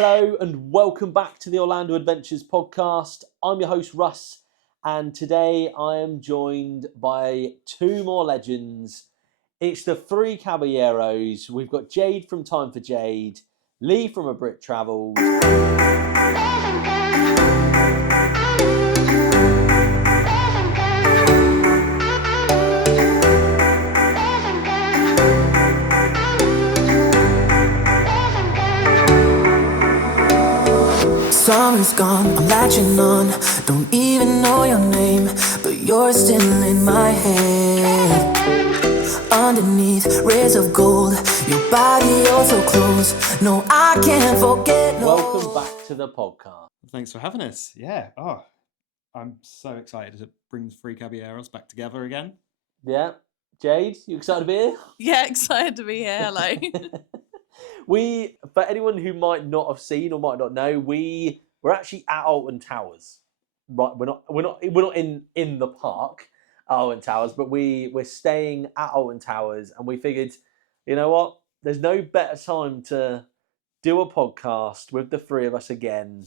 Hello and welcome back to the Orlando Adventures podcast. I'm your host Russ, and today I am joined by two more legends. It's the three Caballeros. We've got Jade from Time for Jade, Leigh from A Brit Travels. Summer's gone, I'm latching on. Don't even know your name, but you're still in my head. Underneath rays of gold, your body oh so close. No, I can't forget. No. Welcome back to the podcast. Thanks for having us. Yeah. Oh, I'm so excited to bring the three Caballeros back together again. Yeah, Jade, you excited to be here? Yeah, excited to be here. Hello. For anyone who might not have seen or might not know, we're actually at Alton Towers. Right, we're not in the park at Alton Towers, but we're staying at Alton Towers, and we figured, you know what? There's no better time to do a podcast with the three of us again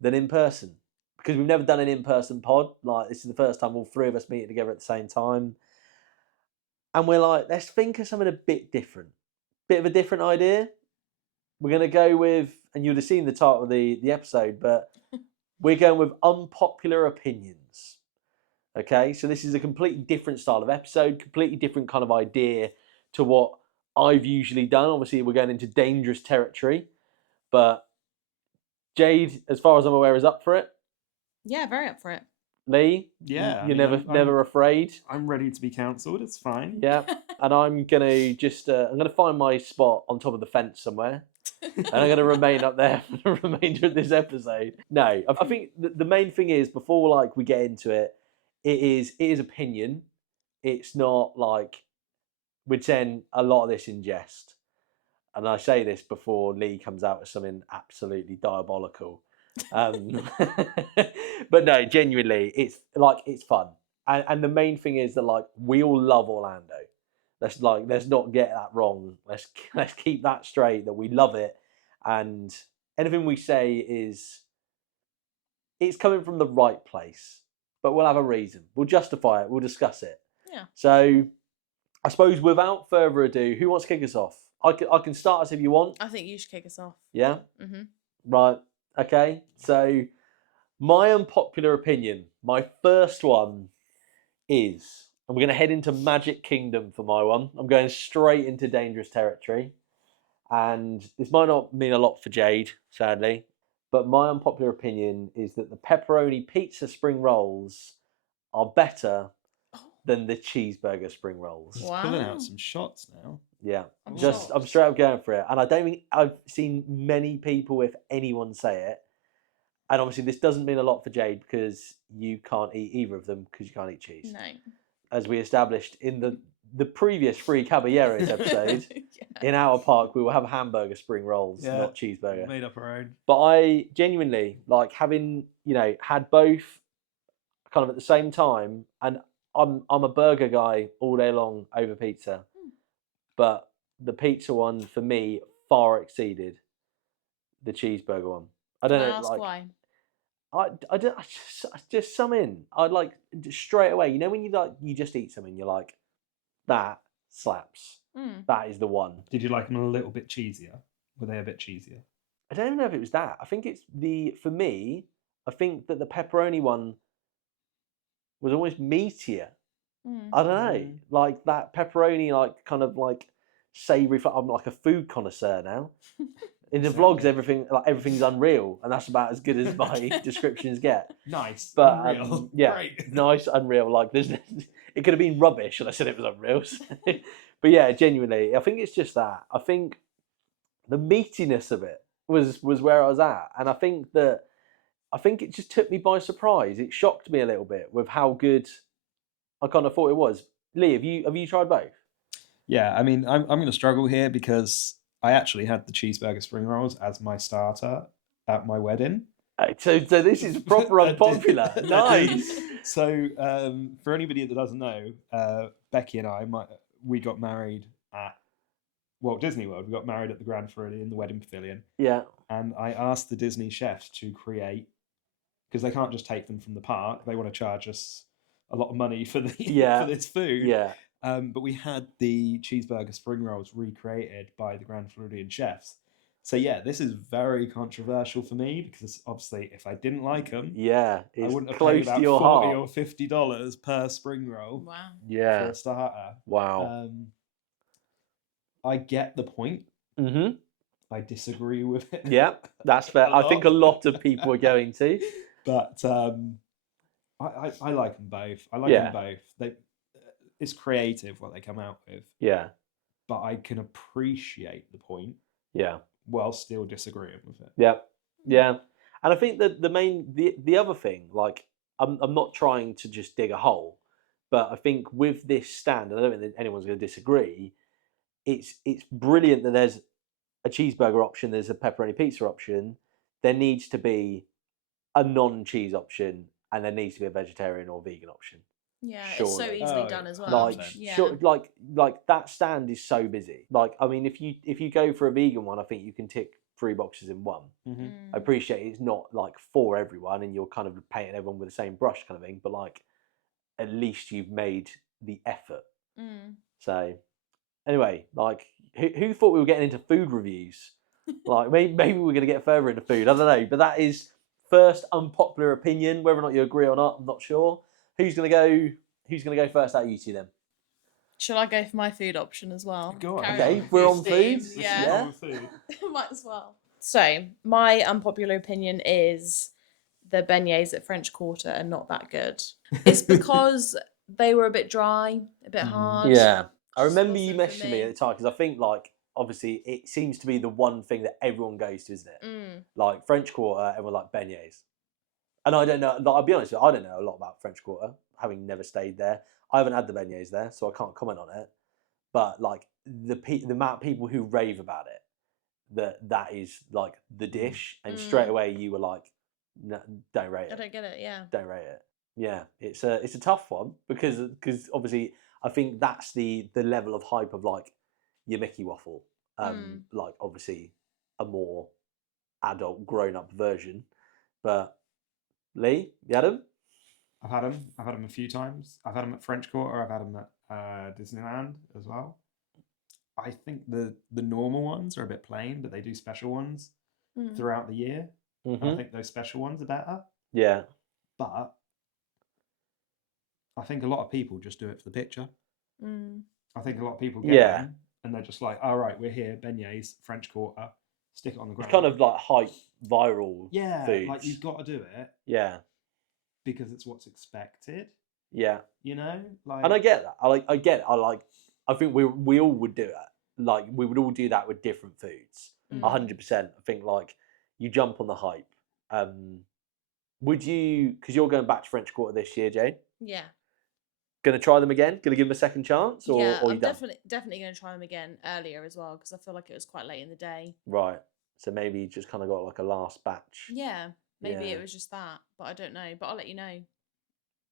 than in person, because we've never done an in-person pod. Like, this is the first time all three of us meeting together at the same time, and we're like, let's think of something a bit different, bit of a different idea. We're going to go with, and you'd have seen the title of the episode, but we're going with unpopular opinions. Okay, so this is a completely different style of episode, completely different kind of idea to what I've usually done. Obviously, we're going into dangerous territory, but Jade, as far as I'm aware, is up for it. Yeah, very up for it. Leigh, Yeah. you're never afraid. I'm ready to be cancelled. It's fine. Yeah, and I'm gonna I'm gonna find my spot on top of the fence somewhere. And I'm going to remain up there for the remainder of this episode. No, I think the main thing is, before we get into it, it is opinion. It's not like we're saying a lot of this in jest. And I say this before Leigh comes out with something absolutely diabolical. But no, genuinely, it's fun. And the main thing is that we all love Orlando. Let's not get that wrong. Let's keep that straight, that we love it, and anything we say it's coming from the right place. But we'll have a reason. We'll justify it. We'll discuss it. Yeah. So, I suppose without further ado, who wants to kick us off? I can start us if you want. I think you should kick us off. Yeah. Mhm. Right. Okay. So, my unpopular opinion, my first one is. And we're going to head into Magic Kingdom for my one. I'm going straight into dangerous territory. And this might not mean a lot for Jade, sadly. But my unpopular opinion is that the pepperoni pizza spring rolls are better than the cheeseburger spring rolls. Wow. Pulling out some shots now. Yeah. I'm I'm straight up going for it. And I don't think I've seen many people, if anyone, say it. And obviously this doesn't mean a lot for Jade because you can't eat either of them because you can't eat cheese. No. As we established in the previous Free Caballeros episode, Yeah. in our park, we will have hamburger spring rolls, Yeah. not cheeseburger. Made up our own. But I genuinely, having, had both kind of at the same time, and I'm a burger guy all day long over pizza. But the pizza one, for me, far exceeded the cheeseburger one. I don't know. Ask why. I just something I'd straight away. You know when you just eat something, you're like, that slaps. That is the one. Did you like them a little bit cheesier? Were they a bit cheesier? I don't even know if it was that. I think it's for me, I think that the pepperoni one was almost meatier. I don't know, like that pepperoni, kind of savoury. I'm like a food connoisseur now. In the vlogs, everything's unreal, and that's about as good as my descriptions get. Nice, but unreal. Yeah, Great. Nice, unreal. It could have been rubbish, and I said it was unreal. But yeah, genuinely, I think it's just that. I think the meatiness of it was where I was at, and I think it just took me by surprise. It shocked me a little bit with how good I kind of thought it was. Leigh, have you tried both? Yeah, I mean, I'm going to struggle here because I actually had the cheeseburger spring rolls as my starter at my wedding. So this is proper unpopular. Nice. So for anybody that doesn't know, Becky and I, we got married at Walt Disney World. We got married at the Grand Floridian, the wedding pavilion, Yeah. and I asked the Disney chefs to create, because they can't just take them from the park. They want to charge us a lot of money for the Yeah. for this food. Yeah. But we had the cheeseburger spring rolls recreated by the Grand Floridian chefs. So yeah, this is very controversial for me because obviously, if I didn't like them, Yeah. I It's wouldn't have close paid to about your $40 heart. or $50 per spring roll Wow. for Yeah. a starter. Wow. I get the point. Mm-hmm. I disagree with it. Yeah, that's fair. a I think a lot. lot of people are going to. But I like them both. I like Yeah. them both. It's creative what they come out with, Yeah. but I can appreciate the point Yeah. while still disagreeing with it. Yeah. Yeah. And I think that the other thing, like, I'm not trying to just dig a hole, but I think with this stand, and I don't think that anyone's going to disagree, it's brilliant that there's a cheeseburger option, there's a pepperoni pizza option. There needs to be a non-cheese option, and there needs to be a vegetarian or vegan option. Yeah, it's so Surely. easily Oh, done as well. 100%. Like, yeah. sure, like that stand is so busy. Like, I mean, if you go for a vegan one, I think you can tick 3 boxes in one. Mm-hmm. I appreciate it's not like for everyone, and you're kind of painting everyone with the same brush, kind of thing. But like, at least you've made the effort. Mm. So, anyway, like, who thought we were getting into food reviews? Like, maybe we're going to get further into food. I don't know, but that is first unpopular opinion. Whether or not you agree or not, I'm not sure. Who's going to go? Who's going to go first out of you two then? Shall I go for my food option as well? Go on. Carry Okay, with we're your on theme, food. Yeah. Might as well. So, my unpopular opinion is the beignets at French Quarter are not that good. It's because they were a bit dry, a bit hard. Yeah, I Just remember you wasn't for messaging me at the time because I think, like, obviously it seems to be the one thing that everyone goes to, isn't it? Mm. Like French Quarter, everyone like beignets. And I don't know. Like, I'll be honest with you, I don't know a lot about French Quarter, having never stayed there. I haven't had the beignets there, so I can't comment on it. But like the amount of people who rave about it, that is like the dish, and straight away you were like, no, don't rate it. I don't get it, yeah. Don't rate it. Yeah, it's a tough one because obviously I think that's the level of hype of like your Mickey waffle, like obviously a more adult, grown up version. But Lee, you had them? I've had them. I've had them a few times. I've had them at French Quarter. I've had them at Disneyland as well. I think the normal ones are a bit plain, but they do special ones throughout the year. Mm-hmm. I think those special ones are better. Yeah. But I think a lot of people just do it for the picture. I think a lot of people get them and they're just like, all right, we're here, beignets, French Quarter, stick it on the ground. It's kind of like hype, viral foods. Like you've got to do it. Yeah. Because it's what's expected. Yeah. You know? Like, and I get that. I get it. I think we all would do it. Like, we would all do that with different foods. 100%. I think, like, you jump on the hype. Would you, because you're going back to French Quarter this year, Jade? Yeah. Going to try them again? Going to give them a second chance? Or, yeah, or I'm you done? definitely going to try them again earlier as well because I feel like it was quite late in the day. Right. So maybe you just kind of got like a last batch. Yeah, maybe Yeah. it was just that, but I don't know. But I'll let you know.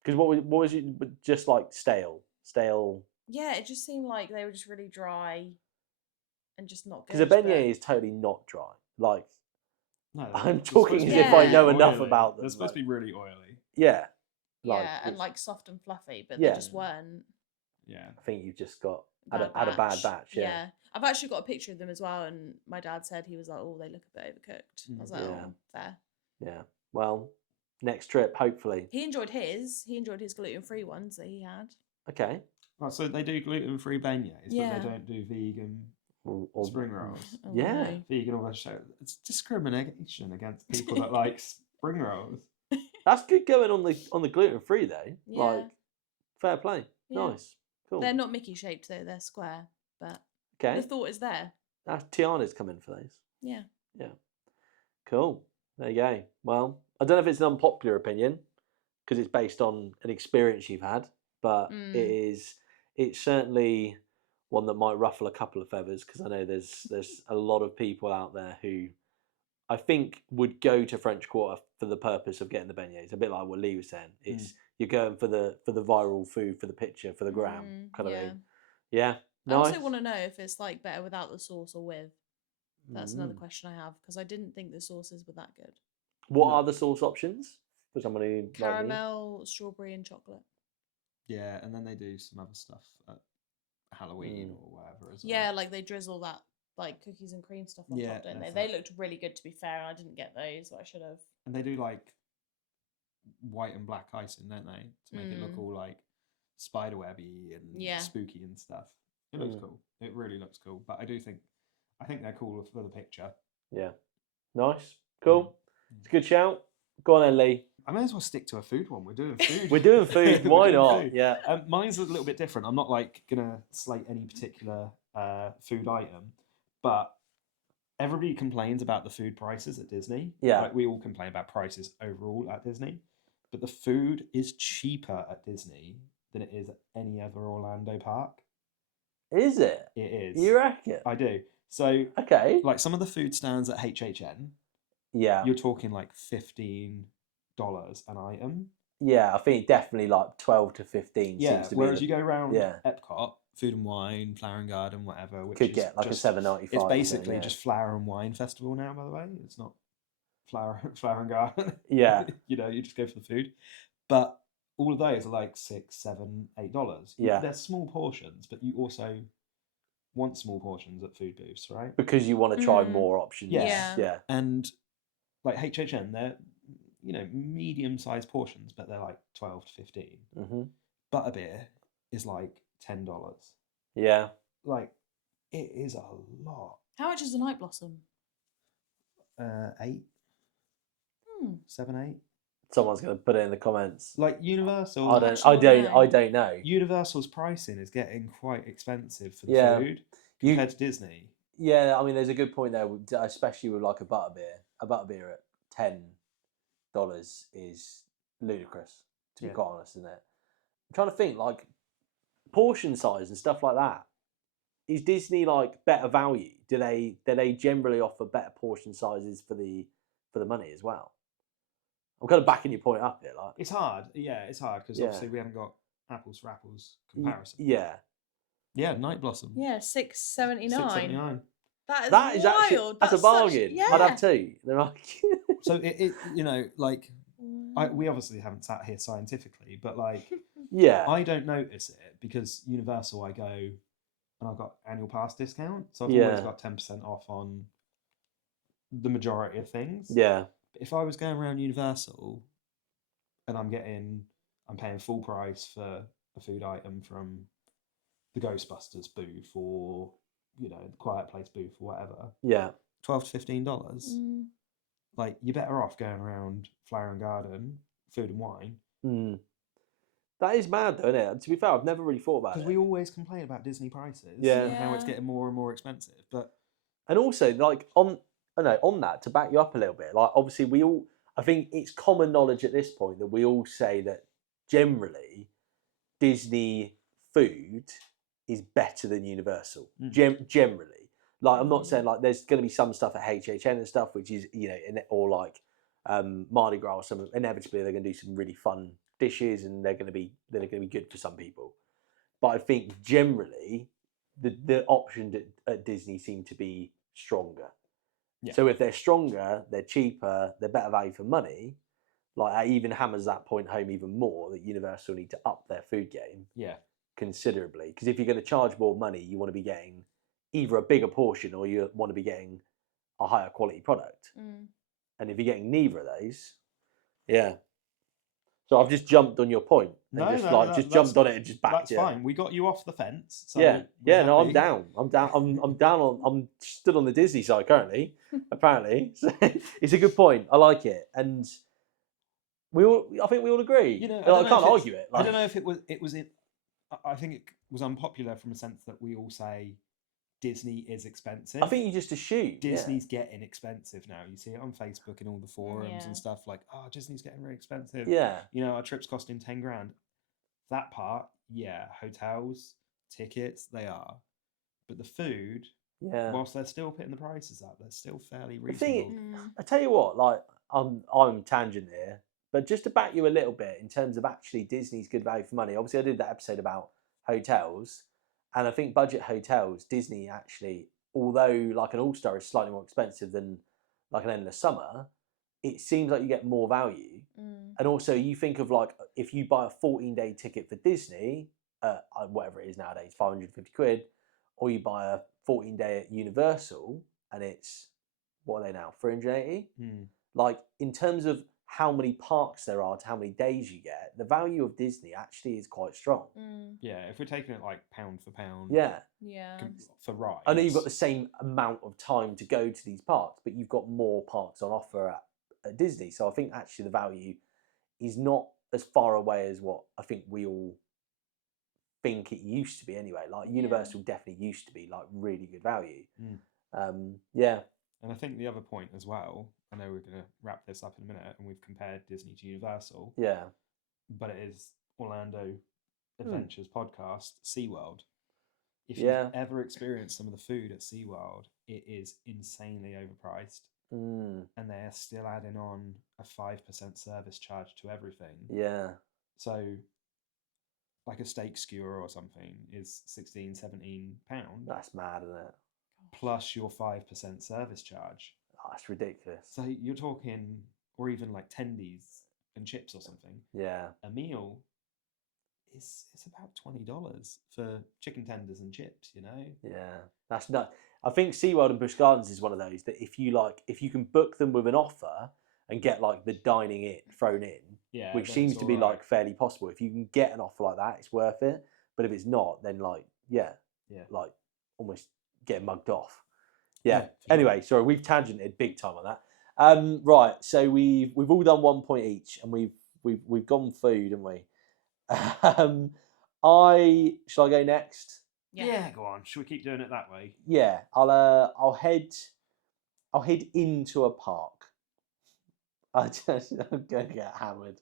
Because what was it? Just like stale? Yeah, it just seemed like they were just really dry and just not good. Because a beignet is totally not dry. Like, no, I'm they're talking supposed as to if be I Yeah. know really enough oily. about them. They're supposed to be really oily. Yeah. yeah, and it's- like soft and fluffy, but Yeah. they just weren't. Yeah. I think you've just got had a bad batch. Yeah. I've actually got a picture of them as well, and my dad said he was like, "Oh, they look a bit overcooked." I was like, Yeah. "Oh, fair." Yeah. Well, next trip, hopefully. He enjoyed his. He enjoyed his gluten-free ones that he had. Okay. Oh, so they do gluten-free beignets, Yeah. but they don't do vegan Or spring rolls. Oh, Yeah. no. Vegan or vegetarian. It's discrimination against people that like spring rolls. that's good going on the gluten free though. Yeah. Like, fair play. Yeah. Nice. Cool. They're not Mickey shaped though; they're square. But Okay. the thought is there. Tiana's come in for those. Yeah. Cool. There you go. Well, I don't know if it's an unpopular opinion because it's based on an experience you've had, but it's certainly one that might ruffle a couple of feathers because I know there's a lot of people out there who I think would go to French Quarter for the purpose of getting the beignets. A bit like what Lee was saying. It's you're going for the viral food, for the picture, for the gram kind of thing. Yeah. I also Nice. want to know if it's like better without the sauce or with. That's another Mm. question I have because I didn't think the sauces were that good. What No. are the sauce options for someone who like me? Caramel, strawberry, and chocolate. Yeah, and then they do some other stuff at Halloween or whatever as well. Yeah, like they drizzle that like cookies and cream stuff on Yeah, top, don't they? that's They that. looked really good to be fair, and I didn't get those, but I should have. And they do like white and black icing, don't they, to make it look all like spiderwebby and Yeah. spooky and stuff. It looks Mm. cool. It really looks cool. But I think they're cool for the picture. Yeah. Nice. Cool. Mm. It's a good shout. Go on then, Lee. I may as well stick to a food one. We're doing food. We're doing food. We're Why doing not? food. Yeah. Mine's a little bit different. I'm not like gonna slate any particular food item, but everybody complains about the food prices at Disney. Yeah. Like we all complain about prices overall at Disney, but the food is cheaper at Disney than it is at any other Orlando park. Is it? It is. You reckon? I do. So Okay. like some of the food stands at HHN, Yeah. you're talking like $15 an item. Yeah, I think definitely like 12 to 15 Yeah. seems to Whereas be you go around yeah. Epcot, Food and Wine, Flower and Garden, whatever, which could is get like just, a $7.95. It's or basically something, yeah. just Flower and Wine Festival now, by the way. It's not Flower and Garden. Yeah. You know, you just go for the food. But all of those are like $6, $7, $8. Yeah. They're small portions, but you also want small portions at food booths, right? Because you want to try Mm. more options. Yes. Yeah. And like HHN, they're, you know, medium-sized portions, but they're like 12 to 15. Mm-hmm. Butterbeer is like $10. Yeah. Like, it is a lot. How much is the Night Blossom? 8, 7, 8. Someone's going to put it in the comments. Like Universal. I don't know. Universal's pricing is getting quite expensive for the Yeah. food compared to Disney. Yeah, I mean, there's a good point there, especially with like a butterbeer. A butterbeer at $10 is ludicrous, to be Yeah. quite honest, isn't it? I'm trying to think, like, portion size and stuff like that. Is Disney like better value? Do they generally offer better portion sizes for the money as well? I'm kind of backing your point up here, like It's hard. Yeah, it's hard because Yeah. obviously we haven't got apples for apples comparison. yeah. Yeah, Night Blossom. Yeah, $6.79. $6.79. That is Is actually wild. that's a bargain. Yeah. I'd have two. They're like So it you know, like we obviously haven't sat here scientifically, but like yeah. I don't notice it because Universal I go and I've got annual pass discount, so I've Yeah. always got 10% off on the majority of things. Yeah. But if I was going around Universal and I'm paying full price for a food item from the Ghostbusters booth or, you know, the Quiet Place booth or whatever, Yeah. $12 to $15. Like, you're better off going around Flower and Garden, Food and Wine. Mm. That is mad, though, isn't it? To be fair, I've never really thought about it. Because we always complain about Disney prices. Yeah. And how it's Yeah. getting more and more expensive. But And also, like on that, to back you up a little bit, like obviously I think it's common knowledge at this point that we all say that generally Disney food is better than Universal. Generally, like I'm not saying like there's going to be some stuff at HHN and stuff which is or like Mardi Gras or something. Inevitably, they're going to do some really fun dishes and they're going to be good for some people. But I think generally the options at Disney seem to be stronger. Yeah. So if they're stronger, they're cheaper, they're better value for money. Like that even hammers that point home even more that Universal need to up their food game yeah. considerably. Because if you're going to charge more money, you want to be getting either a bigger portion or you want to be getting a higher quality product. And if you're getting neither of those, yeah. So I've just jumped on your point and jumped on it and just backed That's you. fine. We got you off the fence. So Yeah. we're No, I'm happy. down. I'm stood on the Disney side currently, apparently. So it's a good point. I like it, and I think we all agree. You know, I can't argue it. I don't know if it was in. I think it was unpopular from a sense that we all say Disney is expensive. I think you just assume Disney's getting expensive now. You see it on Facebook and all the forums Yeah. and stuff like, oh, Disney's getting really expensive. Yeah. You know, our trip's costing 10 grand. That part, yeah, hotels, tickets, they are. But the food, Yeah. whilst they're still putting the prices up, they're still fairly The thing- reasonable. I tell you what, like I'm tangent here, but just to back you a little bit in terms of actually Disney's good value for money. Obviously, I did that episode about hotels, And I think budget hotels, Disney actually, although like an All-Star is slightly more expensive than like an Endless Summer, it seems like you get more value. And also you think of like, if you buy a 14-day ticket for Disney, whatever it is nowadays, 550 quid, or you buy a 14-day at Universal and it's, what are they now, 380? Like, in terms of how many parks there are to how many days you get, the value of Disney actually is quite strong. Yeah, if we're taking it like pound for pound. Yeah. For rides. I know you've got the same amount of time to go to these parks, but you've got more parks on offer at Disney. So I think actually the value is not as far away as what I think we all think it used to be anyway. Like Universal definitely used to be like really good value. Yeah. And I think the other point as well, I know we're going to wrap this up in a minute, and we've compared Disney to Universal. Yeah. But it is Orlando Adventures podcast, SeaWorld. If you've ever experienced some of the food at SeaWorld, it is insanely overpriced. And they're still adding on a 5% service charge to everything. Yeah. So, like a steak skewer or something is £16, £17. That's mad, isn't it? Plus your 5% service charge. Oh, that's ridiculous. So you're talking, or even like tendies and chips or something. Yeah. A meal is about $20 for chicken tenders and chips, you know? Yeah. That's not. I think SeaWorld and Busch Gardens is one of those that if you can book them with an offer and get like the dining it thrown in, which seems to be like fairly possible. If you can get an offer like that, it's worth it. But if it's not, then like like almost get mugged off. Yeah. Anyway, sorry, we've tangented big time on that. Right, so we've all done 1 point each, and we've gone food, haven't we? Shall I go next? Yeah, go on. Should we keep doing it that way? Yeah, I'll head into a park. I'm gonna get hammered.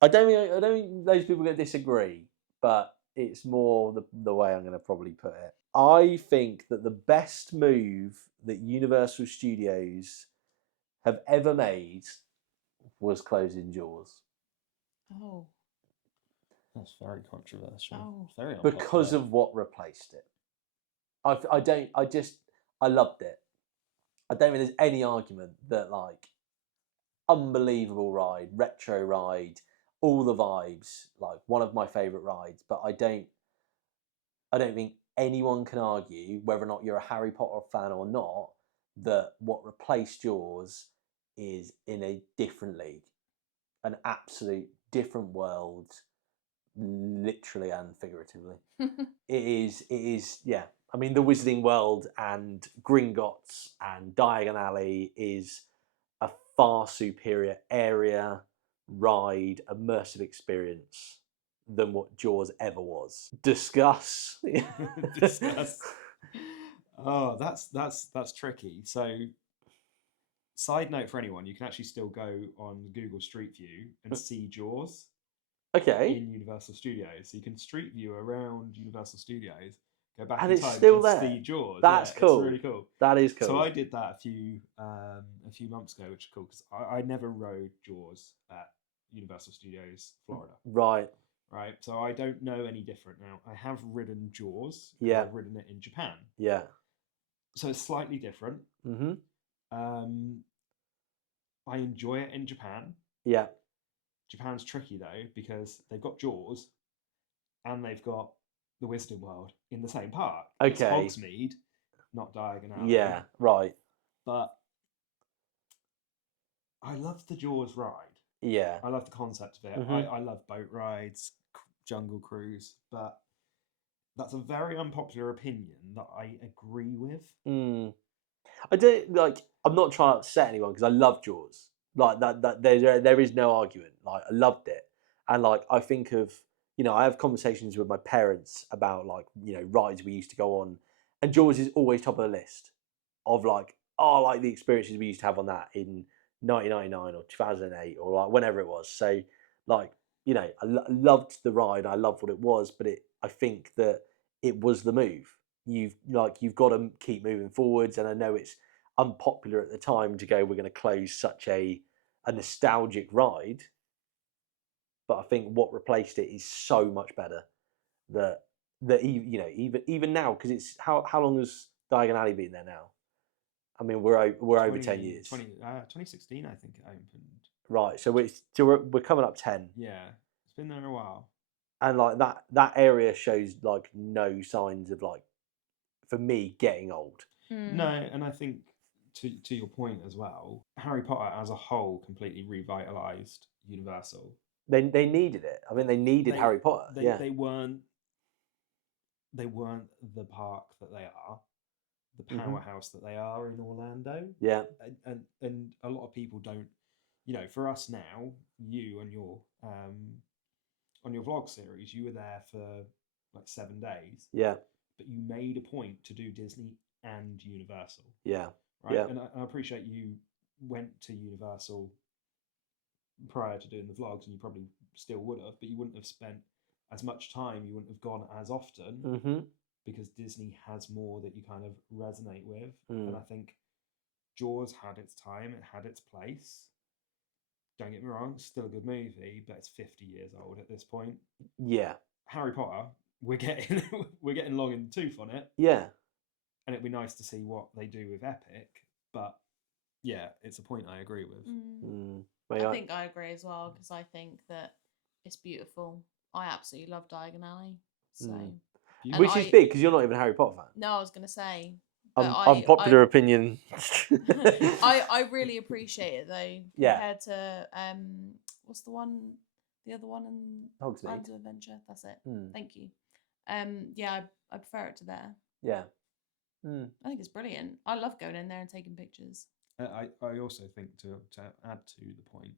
I don't think those people are gonna disagree, but it's more the way I'm gonna probably put it. I think that the best move that Universal Studios have ever made was closing Jaws. Oh. That's very controversial. Oh. Very because of what replaced it. I loved it. I don't think there's any argument that like unbelievable ride, retro ride, all the vibes, like one of my favourite rides, but I don't think anyone can argue, whether or not you're a Harry Potter fan or not, that what replaced Jaws is in a different league, an absolute different world, literally and figuratively. It is, yeah. I mean, the Wizarding World and Gringotts and Diagon Alley is a far superior area, ride, immersive experience than what Jaws ever was. Discuss. Discuss. Oh, that's tricky. So, side note for anyone, you can actually still go on Google Street View and see Jaws. Okay. In Universal Studios, so you can Street View around Universal Studios, go back and in it's time still and there. see Jaws. That's cool. It's really cool. That is cool. So I did that a few months ago, which is cool because I never rode Jaws at Universal Studios Florida. Right. So I don't know any different now. I have ridden Jaws. Yeah. I've ridden it in Japan. Yeah. So it's slightly different. Mm-hmm. I enjoy it in Japan. Yeah. Japan's tricky though because they've got Jaws and they've got the Wizarding World in the same park. Okay. It's Hogsmeade, not Diagon Alley. Yeah, right. But I love the Jaws ride. Yeah. I love the concept of it. Mm-hmm. I love boat rides, jungle cruise, but that's a very unpopular opinion that I agree with. I don't like. I'm not trying to upset anyone because I love Jaws. Like that there is no argument. Like I loved it, and like I think of I have conversations with my parents about like rides we used to go on, and Jaws is always top of the list of like like the experiences we used to have on that in 1999 or 2008 or like whenever it was. So like I loved the ride. I loved what it was, but I think that it was the move. You've got to keep moving forwards, and I know it's unpopular at the time to go, we're going to close such a nostalgic ride, but I think what replaced it is so much better that that even now, because it's how long has Diagon Alley been there now? I mean, we're over 10 years. 2016, I think it opened. Right, so we're coming up 10. Yeah, it's been there a while. And like that area shows like no signs of like, for me, getting old. No, and I think to your point as well, Harry Potter as a whole completely revitalized Universal. They needed it. I mean, they needed Harry Potter. They weren't the park that they are, the powerhouse that they are in Orlando. Yeah. And a lot of people don't, for us now, you and your on your vlog series, you were there for like 7 days. Yeah. But you made a point to do Disney and Universal. Yeah. Right. Yeah. And I appreciate you went to Universal prior to doing the vlogs, and you probably still would have, but you wouldn't have spent as much time, you wouldn't have gone as often, because Disney has more that you kind of resonate with. And I think Jaws had its time, it had its place. Don't get me wrong, it's still a good movie, but it's 50 years old at this point. Yeah. Harry Potter, we're getting long in the tooth on it. Yeah. And it'd be nice to see what they do with Epic, but yeah, it's a point I agree with. I think I agree as well, because I think that it's beautiful. I absolutely love Diagon Alley. So, which is big because you're not even a Harry Potter fan. No, I was going to say. Unpopular opinion. I really appreciate it though. Compared to what's the other one in Hogsmeade Adventure. That's it. Thank you. I prefer it to there. Yeah. I think it's brilliant. I love going in there and taking pictures. I also think to add to the point,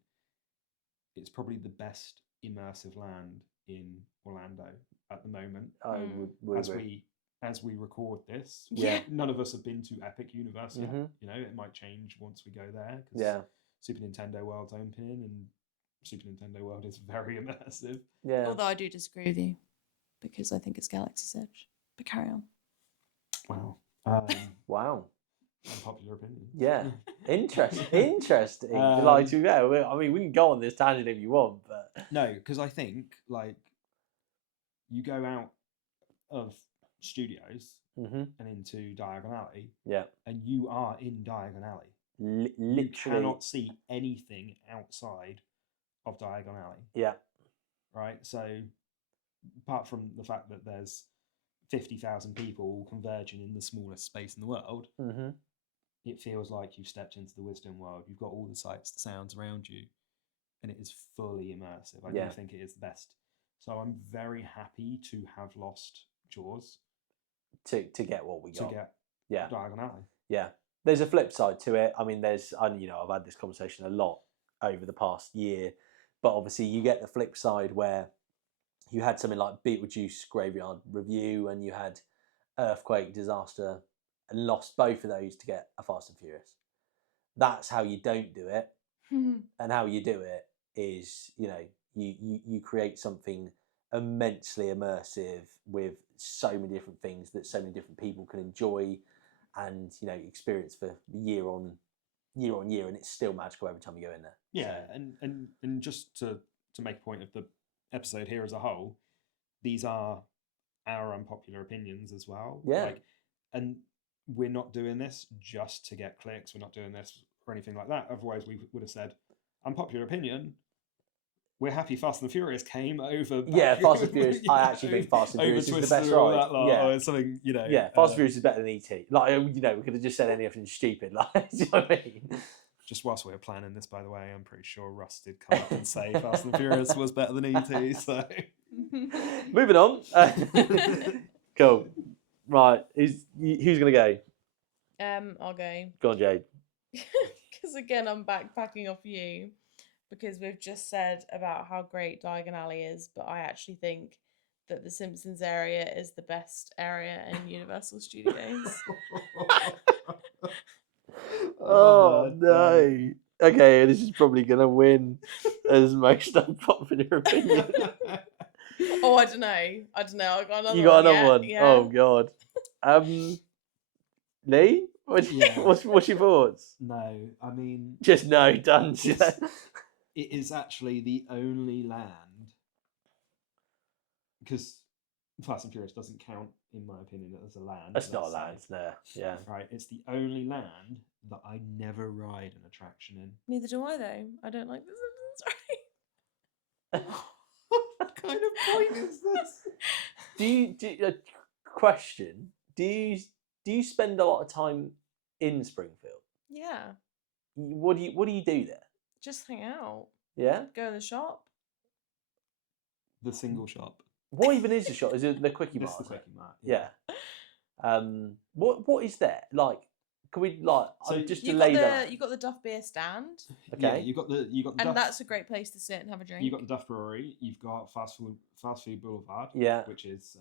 it's probably the best immersive land in Orlando at the moment. I would agree. As we record this, yeah, none of us have been to Epic Universe yet. It might change once we go there. Yeah, Super Nintendo World's opening, and Super Nintendo World is very immersive. Yeah, although I do disagree with you because I think it's Galaxy's Edge. But carry on. Wow. Wow. Unpopular opinion. Yeah, interesting. Like, I mean, we can go on this tangent if you want, but no, because I think like you go out of studios and into Diagon Alley, and you are in Diagon Alley. Literally, you cannot see anything outside of Diagon Alley. Yeah. Right. So, apart from the fact that there's 50,000 people converging in the smallest space in the world, it feels like you've stepped into the Wisdom World. You've got all the sights, the sounds around you, and it is fully immersive. I do think it is the best. So I'm very happy to have lost Jaws to get what we got. To get Diagon Alley. Yeah, there's a flip side to it. I mean, I've had this conversation a lot over the past year, but obviously you get the flip side where you had something like Beetlejuice Graveyard Review, and you had Earthquake Disaster, and lost both of those to get a Fast and Furious. That's how you don't do it. And how you do it is, you create something immensely immersive with so many different things that so many different people can enjoy and, experience for year on year, and it's still magical every time you go in there. Yeah, so. and just to make a point of the episode here as a whole, these are our unpopular opinions as well. Yeah. And we're not doing this just to get clicks. We're not doing this or anything like that. Otherwise, we would have said, unpopular opinion, we're happy Fast and Furious came over. Fast and Furious. I actually think Fast and Furious is the best ride. Or something, Fast and Furious is better than E.T. Like, we could have just said anything stupid. Like, do you know what I mean? Just whilst we were planning this, by the way, I'm pretty sure Russ did come up and say Fast and Furious was better than E.T. So, moving on. Cool. Right, who's gonna go? I'll go. Go on, Jade. Because again, I'm backpacking off you because we've just said about how great Diagon Alley is, but I actually think that the Simpsons area is the best area in Universal Studios. Oh no. Okay, this is probably gonna win as most unpopular opinion. Oh, I don't know. I got another one. You got another one? Yeah. Oh god. Leigh? What's your thoughts? No, I mean, just no, done. It is actually the only land, because Fast and Furious doesn't count, in my opinion, as a land. That's not a let's say. land, no. Yeah. Right, it's the only land that I never ride an attraction in. Neither do I, though. I don't like this. What kind of point is this? Question? Do you spend a lot of time in Springfield? Yeah, What do you do there? just hang out. Yeah. Go in the shop. The single shop. What even is the shop? Is it the Quickie This Mart? the is it? Quickie Mart. Yeah. What is there? Like, can we So just to You lay got that? the you got the Duff Beer stand, Okay. Yeah, you got the and Duff, that's a great place to sit and have a drink. you got the Duff Brewery. You've got Fast Food Boulevard. Yeah. Which is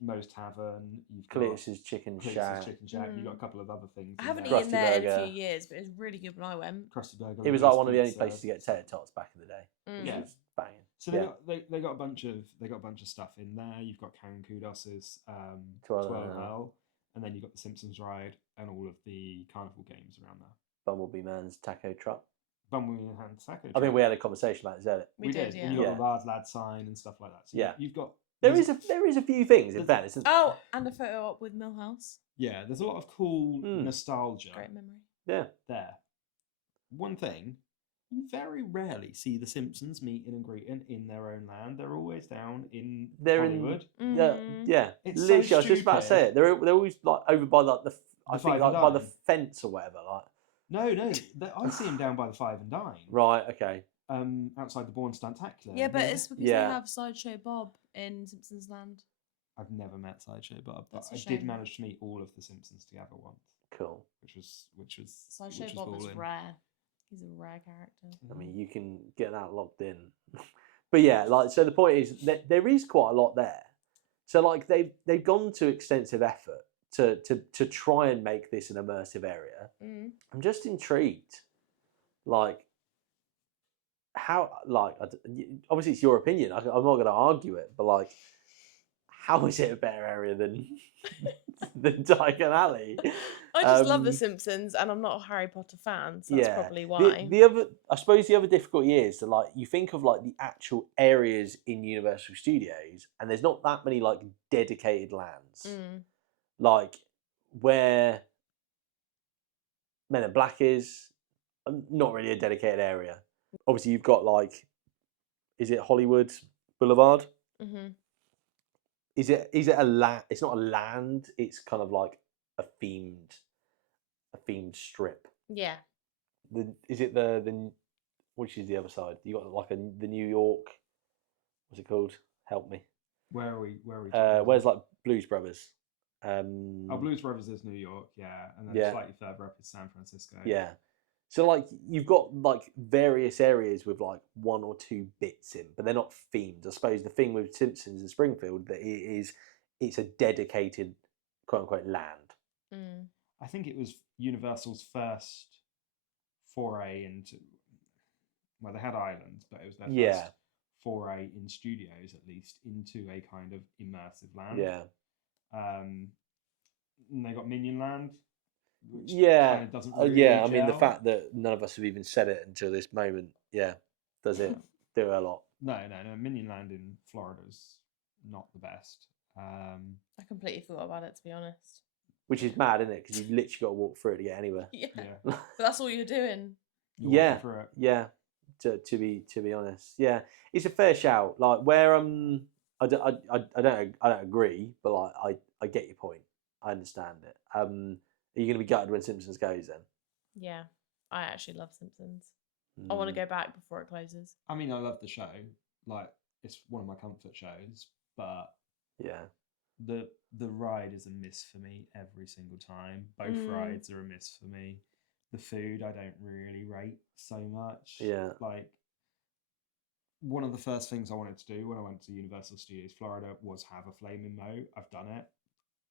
Moe's Tavern. You've Cletus's Chicken got Shack. Cletus's Chicken Shack. You've got a couple of other things. I in haven't there. eaten Krusty there in Burger. a few years, but it was really good when I went. Krusty Burger. It was like Louis one of the only Pizza. places to get tater tots back in the day. Mm. Yeah. Which was banging. So they got a bunch of stuff in there. You've got Karen Kudos's Twirl Twirl and and Hell. Hell, and then you've got the Simpsons ride and all of the carnival games around there. Bumblebee Man's Taco Truck. Bumblebee and Taco. I think we had a conversation about this earlier. We did, yeah. And you got Yeah. the Large Lad sign and stuff like that. So Yeah. you've got There is a few things in Venice. Isn't there? Oh, and a photo op with Millhouse. yeah. There's a lot of cool nostalgia Great memory. Yeah. there. One thing, you very rarely see the Simpsons meeting and greeting in their own land. They're always down in They're Hollywood. Yeah. It's so Literally, I was just about to say stupid. it. They're always like over by like I think Five like and by the Dime. fence or whatever. Like No, I see them down by the Five and Dime. right, okay. Outside the Bourne Stuntacular. Yeah, but it's because Yeah. they have Sideshow Bob in Simpsons Land. I've never met Sideshow Bob, but That's a I did shame. manage to meet all of the Simpsons together once, Cool. which was Sideshow Bob is balling. rare. He's a rare character. I mean, you can get that locked in. But yeah, like so the point is that there is quite a lot there. So like they've gone to extensive effort to try and make this an immersive area. Mm. I'm just intrigued, like how like obviously it's your opinion. I'm not going to argue it, but like how is it a better area than than Diagon Alley? I just love The Simpsons, and I'm not a Harry Potter fan, so that's probably why. The other, I suppose, the other difficulty is that like you think of like the actual areas in Universal Studios, and there's not that many like dedicated lands, like where Men in Black is. Not really a dedicated area. Obviously, you've got like, is it Hollywood Boulevard? Mm-hmm. Is it a land? It's not a land. It's kind of like a themed strip. Yeah. Is it the which is the other side? You got like the New York. What's it called? Help me. Where are we? Where's like Blues Brothers? Blues Brothers is New York, yeah, and then Yeah. slightly further up is San Francisco. Yeah. So like you've got like various areas with like one or two bits in, but they're not themed. I suppose the thing with Simpsons and Springfield that it's a dedicated quote unquote land. Mm. I think it was Universal's first foray into. Well, they had islands, but it was their first foray in studios, at least, into a kind of immersive land. Yeah. And they got Minion Land. Which Yeah. kind of doesn't really Yeah. I mean, the gel. fact that none of us have even said it until this moment, does it do a lot? No. Minion Land in Florida's not the best. I completely forgot about it, to be honest. Which is mad, isn't it? Because you've literally got to walk through it to get anywhere. Yeah. Yeah. But that's all you're doing. You're Yeah. walking through it. Yeah. To be honest, yeah, it's a fair shout. Like where I don't agree, but like I get your point. I understand it. Are you going to be gutted when Simpsons goes then? Yeah. I actually love Simpsons. I want to go back before it closes. I mean, I love the show. Like, it's one of my comfort shows, but Yeah. the ride is a miss for me every single time. Both rides are a miss for me. The food I don't really rate so much. Yeah. Like, one of the first things I wanted to do when I went to Universal Studios Florida was have a Flamin' Moe. I've done it.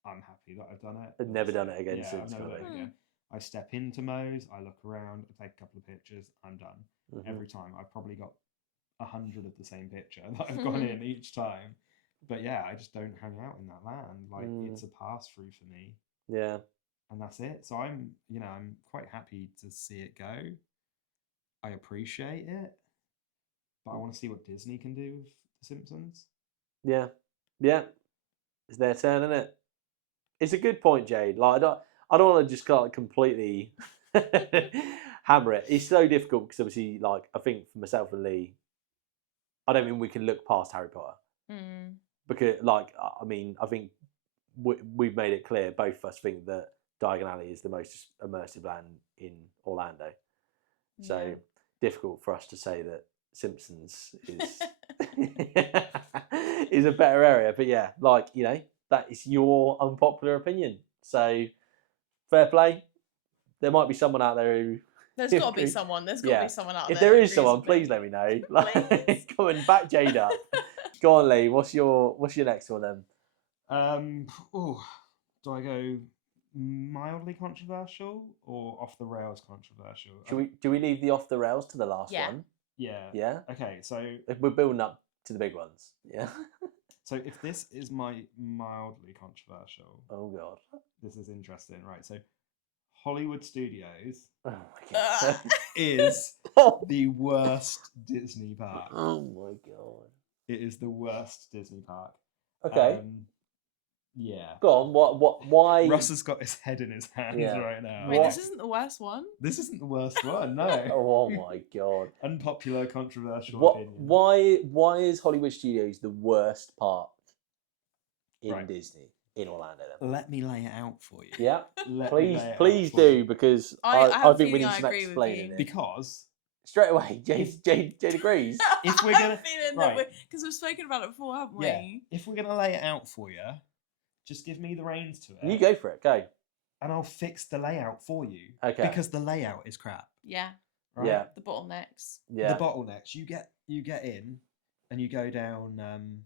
I'm happy that I've done it. I've never done it again Yeah, since. I've never kind done of. it again. I step into Moe's, I look around, I take a couple of pictures, I'm done. Mhm. Every time. I've probably got 100 of the same picture that I've gone in each time. But yeah, I just don't hang out in that land. Like, it's a pass through for me. Yeah. And that's it. So I'm quite happy to see it go. I appreciate it. But I want to see what Disney can do with The Simpsons. Yeah. Yeah, it's their turn, isn't it? It's a good point, Jade. Like I don't want to just kind of completely hammer it. It's so difficult because obviously, like I think for myself and Lee, I don't think we can look past Harry Potter because, like, I mean, I think we've made it clear. Both of us think that Diagon Alley is the most immersive land in Orlando. So difficult for us to say that Simpsons is is a better area. But yeah, like that is your unpopular opinion. So fair play. There might be someone out there who. There's got to be someone. There's got to be someone out there. If there that is someone, agrees please with let me know. me. Like, come and back Jade up. Go on, Lee. What's your next one then? Do I go mildly controversial or off the rails controversial? Do we leave the off the rails to the last Yeah. one? Yeah. Yeah. Okay, so If we're building up to the big ones. Yeah. so if this is my mildly controversial, Oh god. this is interesting, right? So Hollywood Studios Oh my god. is the worst Disney park. Oh my god. It is the worst Disney park. Okay. Yeah. Go on. What? Why? Russ has got his head in his hands Yeah. right now. Wait, this isn't the worst one. This isn't the worst one, no. Oh my god. Unpopular, controversial What? opinion. Why is Hollywood Studios the worst park in Right. Disney in Orlando? Then? Let me lay it out for you. Yeah. Let me Please, lay it out please for you. do because I have I a think we feeling need I some agree with explaining you. here. Because Straight away, Jade agrees. if we're I gonna have a feeling right. that because we've spoken about it before, haven't we? Yeah, if we're gonna lay it out for you, just give me the reins to it. You go for it. Go. And I'll fix the layout for you. Okay. Because the layout is crap. Yeah. Right? Yeah. The bottlenecks. Yeah. The bottlenecks. You get in and you go down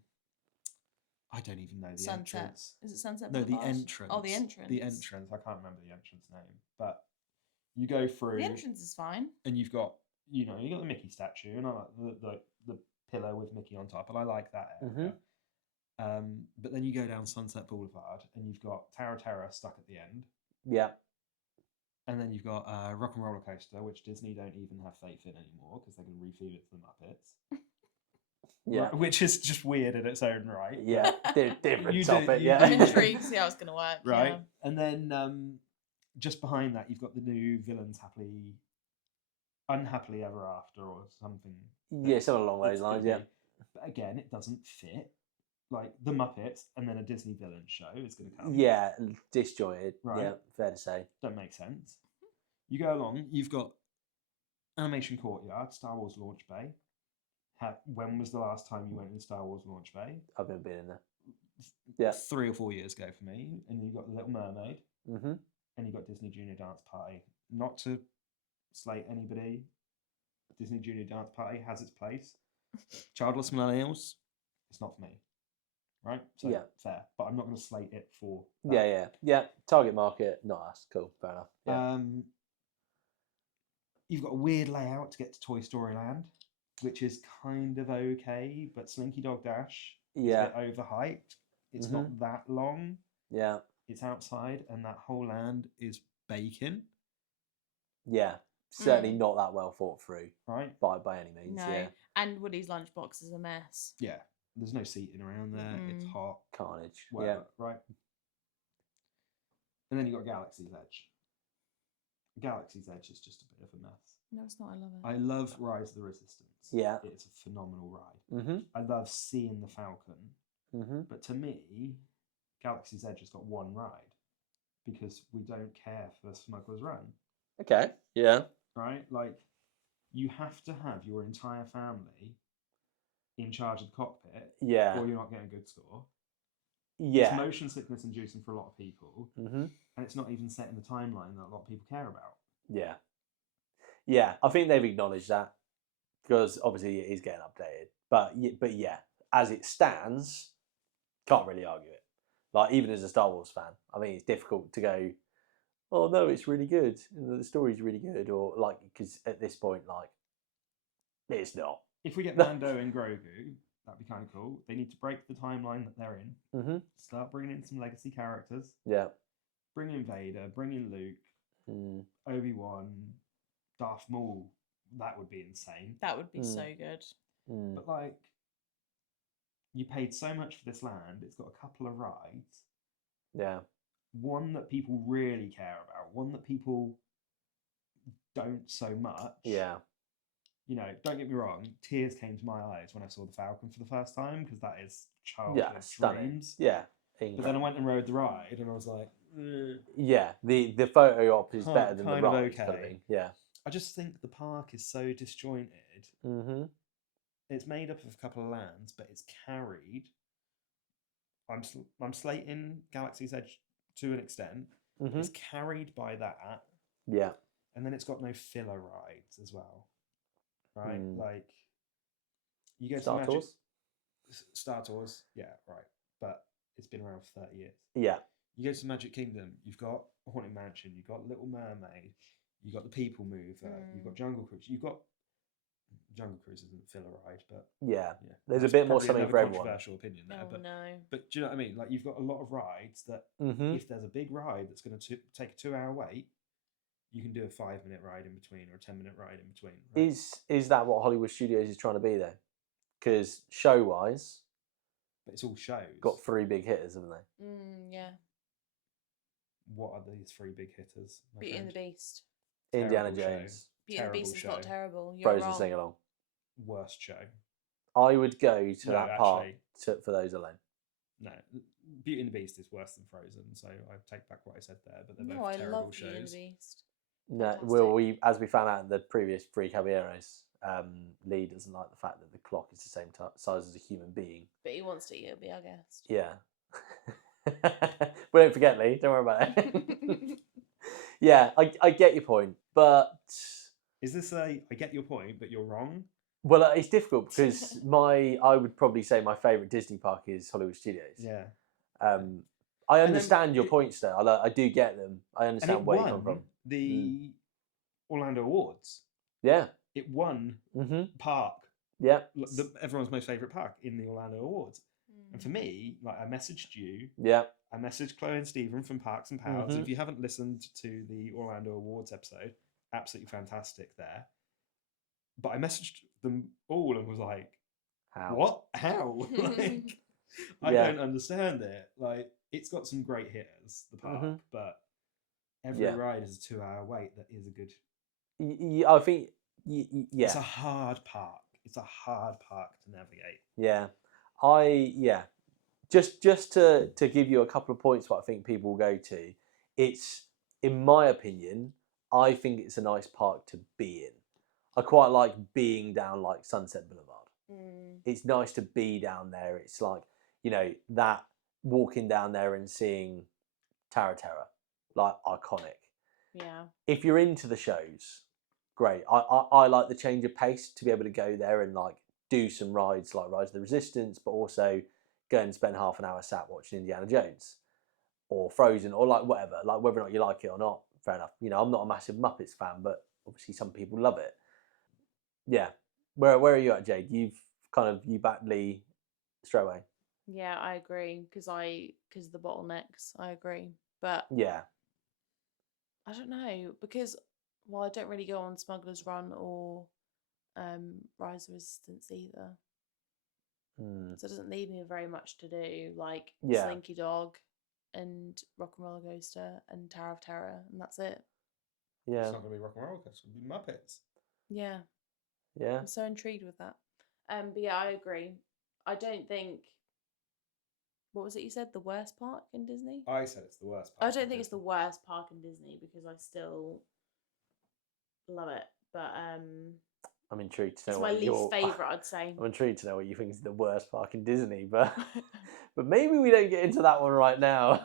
I don't even know the Sunset. entrance. Is it Sunset? No, the Boulevard? entrance. Oh, the entrance. The entrance. I can't remember the entrance name. But you go through The entrance is fine. and you've got you got the Mickey statue and I like the pillar with Mickey on top, and I like that area. But then you go down Sunset Boulevard and you've got Tower of Terror stuck at the end. Yeah. And then you've got Rock and Roller Coaster, which Disney don't even have faith in anymore because they're going to refeed it to the Muppets. Yeah. Which is just weird in its own right. Yeah. Different You do- topic. you Yeah. I'm intrigued to see how it's going to work. Right. Yeah. And then just behind that, you've got the new Villains Unhappily Ever After or something. Yeah, something along those It's lines. gonna Yeah. be. But again, it doesn't fit. Like the Muppets and then a Disney villain show is going to come. Yeah. Disjointed. Right. Yeah. Fair to say. Don't make sense. You go along, you've got Animation Courtyard, Star Wars Launch Bay. When was the last time you went in Star Wars Launch Bay? I've never been in there. Yeah. 3 or 4 years ago for me. And you've got The Little Mermaid. Mm-hmm. And you've got Disney Junior Dance Party. Not to slate anybody, Disney Junior Dance Party has its place. Childless Millennials, it's not for me. Right? So Yeah. fair. But I'm not going to slate it for that. Yeah. Target market, not us. Cool. Fair enough. Yeah. You've got a weird layout to get to Toy Story Land, which is kind of okay, but Slinky Dog Dash is a bit overhyped. It's not that long. Yeah. It's outside, and that whole land is bacon. Yeah. Certainly not that well thought through. Right? By any means. No. Yeah. And Woody's lunchbox is a mess. Yeah. There's no seating around there. It's hot. Carnage. Whatever, right? And then you've got Galaxy's Edge. Galaxy's Edge is just a bit of a mess. No, it's not. I love it. I love Rise of the Resistance. Yeah. It's a phenomenal ride. Mm-hmm. I love seeing the Falcon. Mm-hmm. But to me, Galaxy's Edge has got one ride because we don't care for Smuggler's Run. Okay. Yeah. Right? Like, you have to have your entire family in charge of the cockpit Yeah. or you're not getting a good score. Yeah. It's motion sickness inducing for a lot of people. Mm-hmm. And it's not even set in the timeline that a lot of people care about. Yeah. Yeah. I think they've acknowledged that because obviously it is getting updated. But yeah, as it stands, can't really argue it. Like, even as a Star Wars fan, I mean, it's difficult to go, oh no, it's really good. The story's really good. Or like, because at this point, like, it's not. If we get Mando and Grogu, that'd be kind of cool. They need to break the timeline that they're in. Mm-hmm. Start bringing in some legacy characters. Yeah. Bring in Vader, bring in Luke, Obi-Wan, Darth Maul. That would be insane. That would be so good. But like, you paid so much for this land. It's got a couple of rides. Yeah. One that people really care about. One that people don't so much. Yeah. You know, don't get me wrong. Tears came to my eyes when I saw the Falcon for the first time because that is Yeah. childhood Stunning. dreams. Yeah. But then I went and rode the ride, and I was like, yeah, the photo op is better than the kind of ride. okay. Kind of thing. Yeah. I just think the park is so disjointed. Mm-hmm. It's made up of a couple of lands, but it's carried. I'm slating Galaxy's Edge to an extent. Mm-hmm. It's carried by that, Yeah. and then it's got no filler rides as well, right? Like you go to Star Magic Tours. Star Tours, yeah, right, but it's been around for 30 years. Yeah. You go to Magic Kingdom, you've got Haunted Mansion, you've got Little Mermaid, you've got the People Mover, you've got Jungle Cruise, you've got Jungle Cruise isn't a filler ride, but Yeah. yeah, There's a that's bit more probably something another for everyone. controversial opinion there, Oh, no. but do you know what I mean? Like you've got a lot of rides that if there's a big ride that's going to take a 2-hour wait, you can do a 5-minute ride in between or a 10-minute ride in between. Right? Is that what Hollywood Studios is trying to be though? Because show wise, But it's all shows. got 3 big hitters, haven't they? Yeah. What are these 3 big hitters? my Beauty and the friend? Beast. Indiana Terrible show. Jones, Beauty and the Beast is Terrible not show. terrible. You're Frozen wrong. sing along. Worst show. I would go to No, that park actually- for those alone. No, Beauty and the Beast is worse than Frozen, so I take back what I said there. But they're No, both I terrible love Beauty and shows. the Beast. No, Fantastic. well, as we found out in the previous 3 Caballeros, Leigh doesn't like the fact that the clock is the same size as a human being. But he wants to be our guest. Yeah. We don't forget, Leigh. Don't worry about it. Yeah, I get your point, but Is this I get your point, but you're wrong? well, it's difficult because I would probably say my favourite Disney park is Hollywood Studios. Yeah. I understand your it- points though. I do get them. I And understand it where you come won from. the Orlando Awards. Yeah. It won Mm-hmm. park, Yeah. everyone's most favourite park in the Orlando Awards. And for me, like I messaged you, Yeah. I messaged Chloe and Stephen from Parks and Pals. Mhm. If you haven't listened to the Orlando Awards episode, absolutely fantastic there. But I messaged them all and was like, How? what? How? like, I Yeah. don't understand it. Like, it's got some great hitters, the park, Mhm. but every Yeah. ride is a 2-hour wait. That is a good. I think. Yeah. It's a hard park. It's a hard park to navigate. Yeah. Just to give you a couple of points what I think people will go to, it's in my opinion, I think it's a nice park to be in. I quite like being down like Sunset Boulevard. It's nice to be down there. It's like, that walking down there and seeing Tower of Terror, like iconic. Yeah. If you're into the shows, great. I like the change of pace to be able to go there and like do some rides like Rise of the Resistance, but also go and spend half an hour sat watching Indiana Jones or Frozen or like whatever, like whether or not you like it or not, fair enough. I'm not a massive Muppets fan, but obviously some people love it. Yeah. Where are you at, Jade? You backed Leigh straight away. Yeah, I agree because of the bottlenecks. I agree, but Yeah. I don't know because I don't really go on Smuggler's Run or Rise of Resistance either. So it doesn't leave me very much to do, like Yeah. Slinky Dog and Rock and Roller Coaster and Tower of Terror, and that's it. Yeah. It's not going to be Rock and Roll Coaster. It's going to be Muppets. Yeah, Yeah. I'm so intrigued with that. But yeah, I agree. I don't think. What was it you said? The worst park in Disney? I said it's the worst I park. don't think it's the worst park in Disney because I still love it, but I'm intrigued to know it's my what least favourite, I'd say. I'm intrigued to know what you think is the worst park in Disney, but maybe we don't get into that one right now.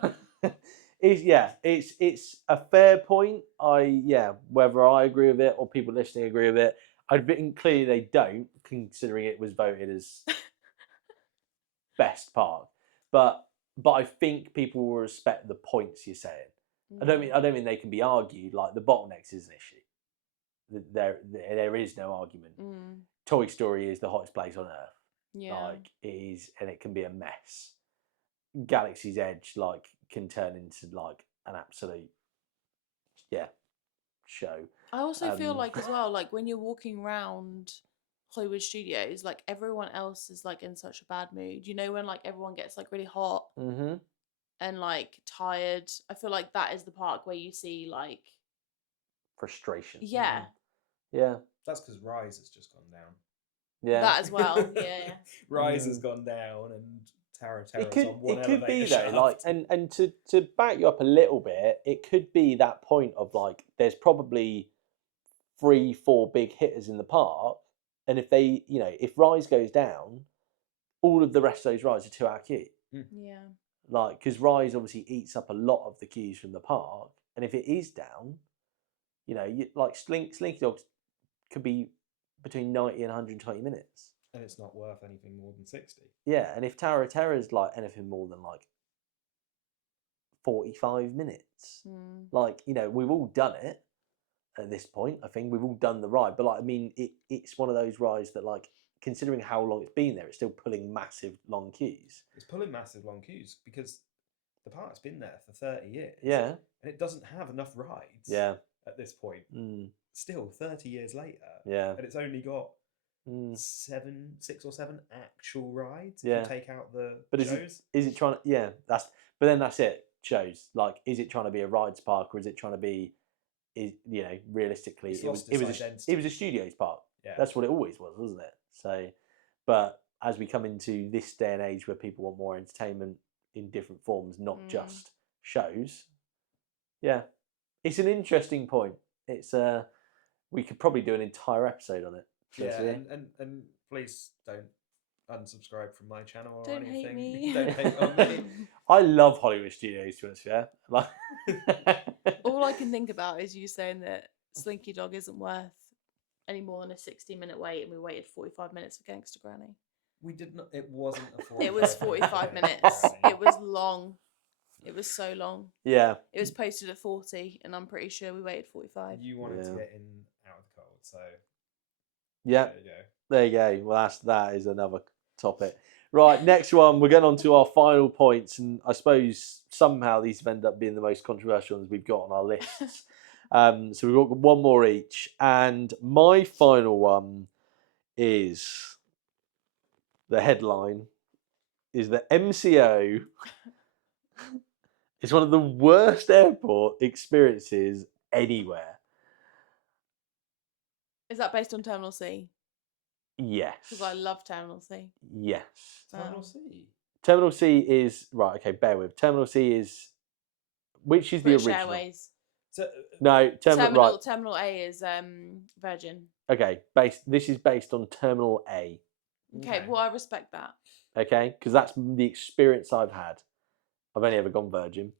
It's a fair point. Whether I agree with it or people listening agree with it, I think clearly they don't, considering it was voted as best park. But I think people will respect the points you're saying. I don't mean they can be argued. Like the bottlenecks is an issue. There is no argument. Toy Story is the hottest place on earth. Yeah. Like it is, and it can be a mess. Galaxy's Edge can turn into an absolute show. I also feel like as well, like when you're walking around Hollywood studios, like everyone else is like in such a bad mood. You know when like everyone gets like really hot Mm-hmm. and like tired. I feel like that is the park where you see like Frustration. yeah, Yeah. That's because Rise has just gone down. Yeah. that as well. Yeah. Rise has gone down, and Tower of It Terror's could on one it could elevator be though, shaft. like and to back you up a little bit, it could be that point of like there's probably 3, 4 big hitters in the park, and if they if Rise goes down, all of the rest of those rides are 2-hour queue. Yeah. Like because Rise obviously eats up a lot of the queues from the park, and if it is down, like Slinky Dogs could be between 90 and 120 minutes. And it's not worth anything more than 60. Yeah, and if Tower of Terror is like anything more than like 45 minutes, like we've all done it at this point. I think we've all done the ride, but like I mean, it's one of those rides that like considering how long it's been there, it's still pulling massive long queues. It's pulling massive long queues because the park's been there for 30 years. Yeah, and it doesn't have enough rides. Yeah. At this point, Mm. still 30 years later. Yeah. and it's only got Mm. 6 or 7 actual rides. Yeah. If you take out the But shows. is it trying to? Yeah, but then that's it. Shows like, is it trying to be a rides park or is it trying to be? Realistically, It's it was lost its it was a studios park. Yeah. That's what it always was, wasn't it? So, but as we come into this day and age where people want more entertainment in different forms, not just shows, yeah, it's an interesting point. It's we could probably do an entire episode on it. Yeah, and please don't unsubscribe from my channel or Don't hate anything. me. Don't hate on me. I love Hollywood Studios, to be honest, yeah. Like, All I can think about is you saying that Slinky Dog isn't worth any more than a 60-minute wait, and we waited 45 minutes for Gangster Granny. We did not. It wasn't a 45. It was 45 minutes. It was long. It was so long. yeah, It was posted at 40, and I'm pretty sure we waited 45. You wanted to Yeah. get in out of the cold, so yeah. there you go. There you go. Well, that is another topic. Right, next one. We're getting on to our final points, and I suppose somehow these have ended up being the most controversial ones we've got on our lists. So we've got one more each, and my final one is the headline is that MCO is one of the worst airport experiences anywhere. Is that based on Terminal C? Yes. Because I love Terminal C. Yes. Terminal C. Terminal C is right. Okay, bear with. Terminal C is which is British the original? Airways. So, No, right. Terminal A is Virgin. Okay, this is based on Terminal A. Okay, well I respect that. Okay, because that's the experience I've had. I've only ever gone Virgin.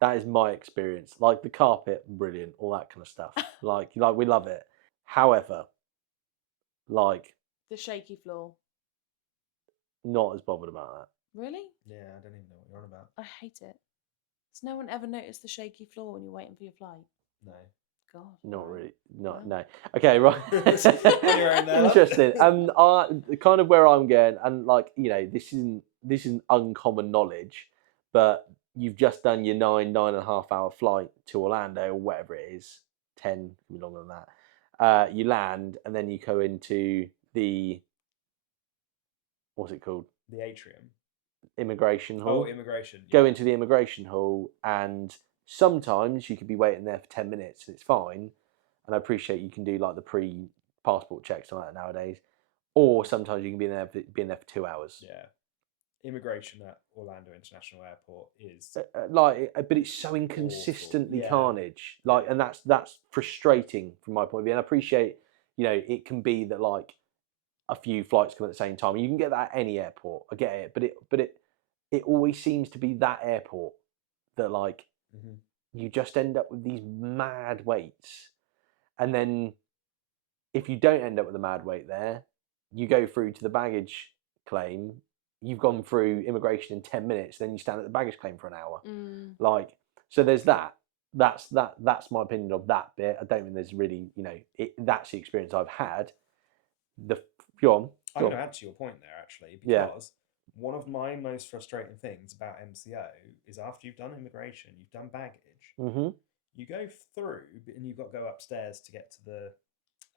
That is my experience. Like the carpet, brilliant, all that kind of stuff. like we love it. However, like The shaky floor. not as bothered about that. Really? yeah, I don't even know what you're on about. I hate it. Has no one ever noticed the shaky floor when you're waiting for your flight? No. God. Not no. really. No. No? No. Okay, right. You're in there. Interesting. And kind of where I'm going, and like this isn't uncommon knowledge, but you've just done your 9.5 hour flight to Orlando or whatever it is, 10, maybe longer than that. You land and then you go into the what's it called? The atrium. Immigration hall. Oh, immigration. Go into the immigration hall, and sometimes you could be waiting there for 10 minutes and it's fine. And I appreciate you can do like the pre-passport checks and all that nowadays. Or sometimes you can be in there for 2 hours. Yeah. Immigration at Orlando International Airport is But it's so inconsistently Yeah. carnage. And that's frustrating from my point of view. And I appreciate, it can be that like a few flights come at the same time. You can get that at any airport. I get it, but it always seems to be that airport that like you just end up with these mad waits, and then if you don't end up with a mad wait there, you go through to the baggage claim. You've gone through immigration in 10 minutes, then you stand at the baggage claim for an hour. So there's that. That's my opinion of that bit. I don't think there's really, that's the experience I've had. Go on. I'm going to add to your point there, actually, because one of my most frustrating things about MCO is after you've done immigration, you've done baggage, Mm-hmm. you go through and you've got to go upstairs to get to the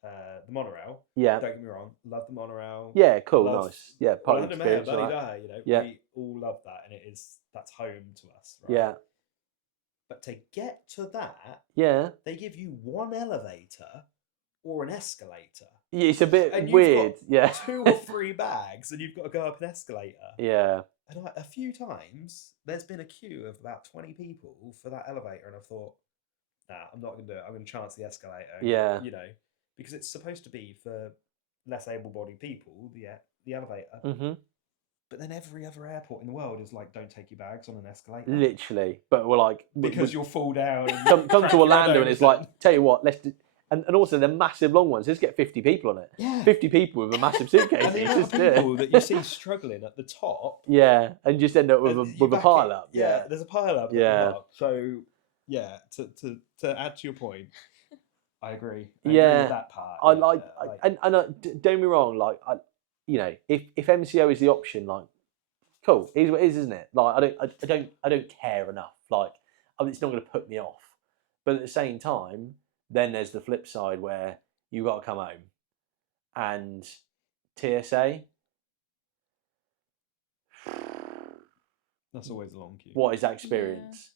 the monorail. Yeah. Don't get me wrong, love the monorail. Yeah, cool, Love nice. Yeah, part of the Orlando Mayor, experience. bloody Right? die, you know, Yeah. we all love that, and that's home to us, right? Yeah. But to get to that, Yeah. they give you one elevator or an escalator. Yeah, it's a bit And you've weird. got Yeah. 2 or 3 bags, and you've got to go up an escalator. Yeah. And a few times, there's been a queue of about 20 people for that elevator, and I've thought, nah, I'm not going to do it. I'm going to chance the escalator. Yeah. You know, because it's supposed to be for less able-bodied people, the elevator. Mm-hmm. But then every other airport in the world is like, don't take your bags on an escalator. Literally. But we're like... Because you'll fall down. And come crack to your Orlando head and it's open. like, tell you what, let's do... And also, they're massive long ones. Let's get 50 people on it. Yeah. 50 people with a massive suitcase. And the It's amount just of people that you see struggling at the top. Yeah, and just end up with and a back pile it- up. Yeah, there's a pile up. Yeah. At the top. So, yeah, to add to your point, I agree. I agree Yeah. with that part. I yeah, like, yeah, and don't get me wrong, like, if MCO is the option, like, cool, it is what it is, isn't it? Like, I don't care enough. Like, I mean, it's not going to put me off. But at the same time, then there's the flip side where you got to come home, and TSA. that's always a long queue. What is that experience?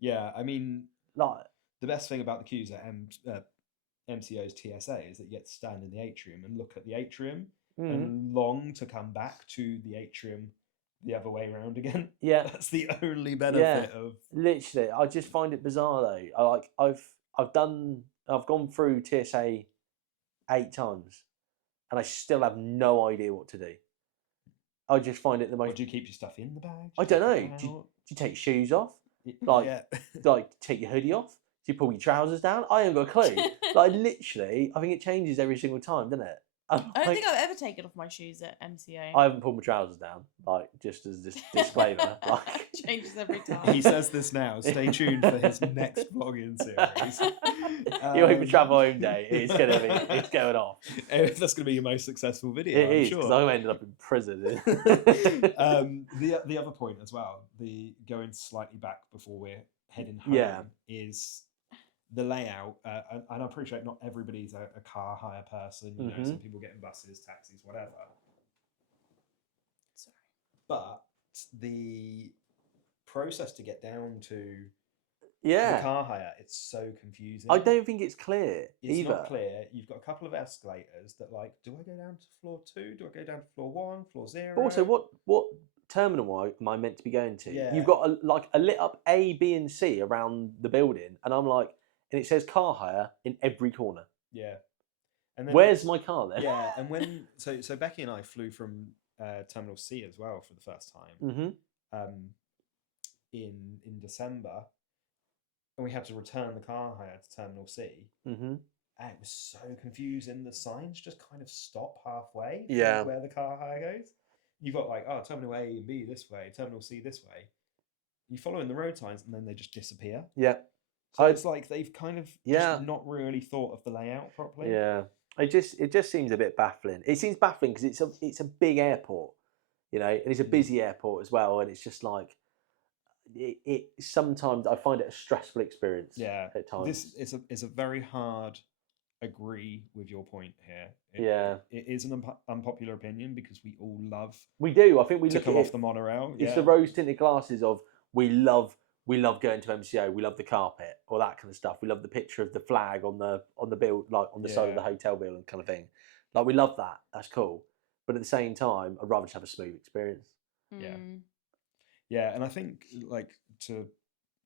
Yeah, I mean, Like, the best thing about the queues at MCO's TSA is that you get to stand in the atrium and look at the atrium and long to come back to the atrium the other way around again. yeah, That's the only benefit of. literally, I just find it bizarre though. I've gone through TSA 8 times, and I still have no idea what to do. I just find it the Or most. do you keep your stuff in the bag? I don't know. Do you take your shoes off? Like, yeah. like take your hoodie off? Do you pull your trousers down? I ain't got a clue. Like, literally, I think it changes every single time, doesn't it? I don't think I've ever taken off my shoes at MCA. I haven't pulled my trousers down. Like, just as this disclaimer. Like, Changes every time. He says this now. Stay tuned for his next vlogging series. Your Home Travel Home Day. It's going off. That's going to be your most successful video. It I'm is, sure. because I ended up in prison. The other point as well, the going slightly back before we're heading home, Yeah. is the layout. And I appreciate not everybody's a car hire person. You know, some people get in buses, taxis, whatever. Sorry. But the process to get down to Yeah. the car hire, it's so confusing. I don't think it's clear It's either. not clear. You've got a couple of escalators that, like, do I go down to floor 2? Do I go down to floor 1? Floor 0? But also, what terminal am I meant to be going to? Yeah. You've got a lit up A, B, and C around the building, and I'm like, and it says car hire in every corner. Yeah. And then Where's my car then? Yeah, and when so Becky and I flew from Terminal C as well for the first time in December, and we had to return the car hire to Terminal C. And it was so confusing. The signs just kind of stop halfway. from Yeah. where the car hire goes. You've got like, oh, Terminal A and B this way, Terminal C this way. You follow in the road signs, and then they just disappear. Yeah. So it's like they've kind of Yeah. just not really thought of the layout properly. Yeah. It just seems a bit baffling. It seems baffling because it's a big airport, you know, and it's a busy airport as well, and it's just like it sometimes I find it a stressful experience. Yeah. At times. This is a very hard agree with your point here. It is an unpopular opinion because we all love We do. I think we to look come at off it, the monorail. it's the rose tinted glasses of we love going to MCO. We love the carpet or that kind of stuff. We love the picture of the flag on the bill, like on the side of the hotel building, kind of thing. Like we love that. That's cool. But at the same time, I'd rather just have a smooth experience. Yeah. Yeah, and I think like to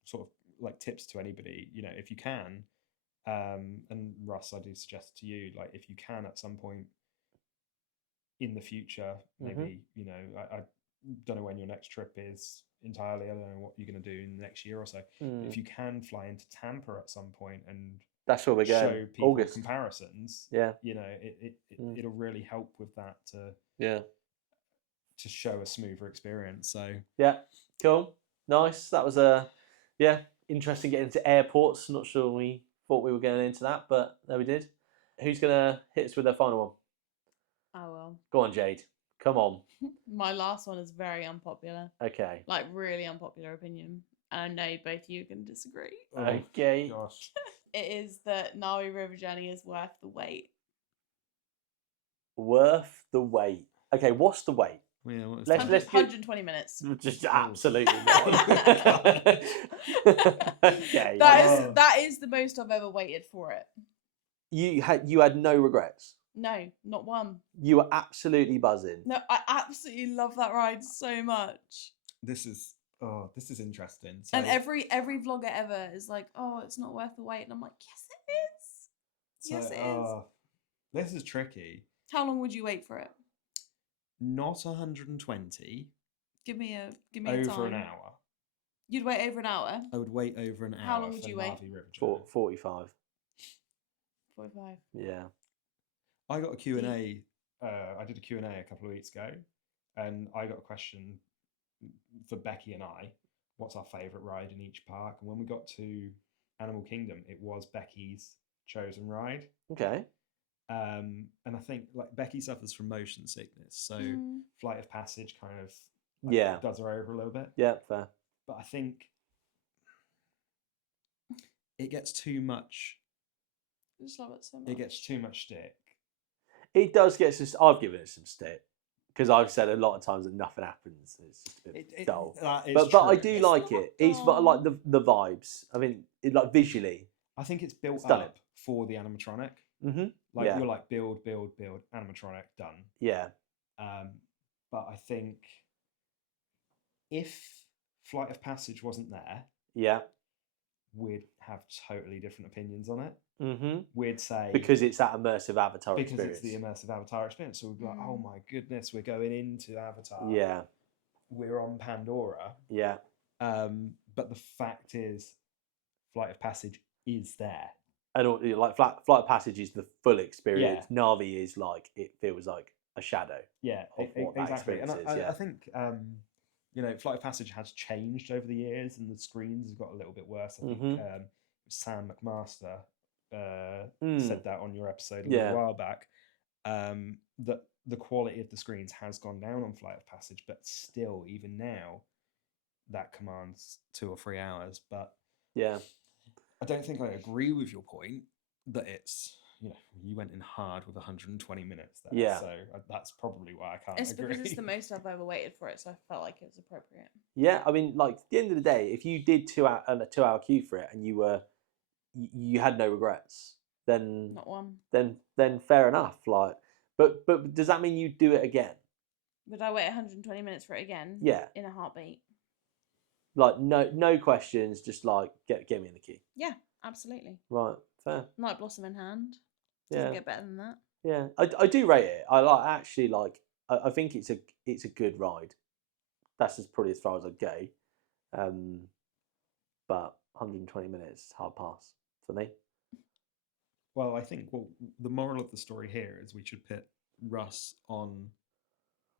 sort of like tips to anybody, you know, if you can, and Russ, I do suggest to you, like if you can at some point in the future, maybe, you know, I don't know when your next trip is entirely. I don't know what you're going to do in the next year or so. If you can fly into Tampa at some point and that's where we're going. show people August comparisons, Yeah. you know, it'll really help with that to show a smoother experience. So Yeah. Cool. Nice. That was interesting getting into airports. Not sure we thought we were going into that, but there we did. Who's gonna hit us with their final one? I will. Go on, Jade. Come on. My last one is very unpopular. Okay. Like, really unpopular opinion. And I know both of you can disagree. Okay. gosh. It is that Naui River Journey is worth the wait. Worth the wait. Okay, what's the wait? Yeah, what is Let's- that? let's- 120 minutes. Just Oh. absolutely not. Okay. That is the most I've ever waited for it. You had no regrets. No, not one. You were absolutely buzzing. No, I absolutely love that ride so much. This is interesting. So, And every vlogger ever is like, "Oh, it's not worth the wait," and I'm like, "Yes, it is. Yes, it is." This is tricky. How long would you wait for it? Not 120. Give me a Over time. an hour. You'd wait over an hour. I would wait over an hour. How long would for you wait? Narvi River Journey. 45. 45. Yeah. I got a Q&A. I did a Q&A a couple of weeks ago, and I got a question for Becky and I. What's our favourite ride in each park? And when we got to Animal Kingdom, it was Becky's chosen ride. Okay. And I think like Becky suffers from motion sickness, so Flight of Passage kind of does her over a little bit. Yeah, fair. But I think it gets too much. I just love it so much. It gets too much stick. It does get some. I've given it some stick because I've said a lot of times that nothing happens. It's just a bit dull. But I do like it. It's but I like the vibes. I mean, like visually. I think it's built done up for the animatronic. Mm-hmm. Like you're like build, animatronic done. Yeah. But I think if Flight of Passage wasn't there, we'd have totally different opinions on it. Mm-hmm. We'd say because it's that immersive Avatar because experience. it's the immersive Avatar experience. So we'd be like, oh my goodness, we're going into Avatar. Yeah. We're on Pandora. Yeah. But the fact is, Flight of Passage is there. And like Flight of Passage is the full experience. Yeah. Navi is like, it feels like a shadow. Yeah, of what that exactly. And experience is. I think Flight of Passage has changed over the years, and the screens have got a little bit worse. I think Sam McMaster said that on your episode a little while back. That the quality of the screens has gone down on Flight of Passage, but still, even now, that commands 2 or 3 hours. But yeah, I don't think I agree with your point that it's, you went in hard with 120 minutes there. Yeah. So that's probably why I can't It's agree. because it's the most I've ever waited for it, so I felt like it was appropriate. Yeah, I mean, like, at the end of the day, if you did a 2 hour queue for it and you had no regrets, then Not one. Then fair enough. Like, but does that mean you do it again? Would I wait 120 minutes for it again? Yeah. In a heartbeat. Like no questions, just like get me in the queue. Yeah, absolutely. Right, fair. Night Blossom in hand. Doesn't get better than that. Yeah, I do rate it. I think it's a good ride. That's probably as far as I'd go. But 120 minutes, hard pass for me. Well, I think the moral of the story here is we should put Russ on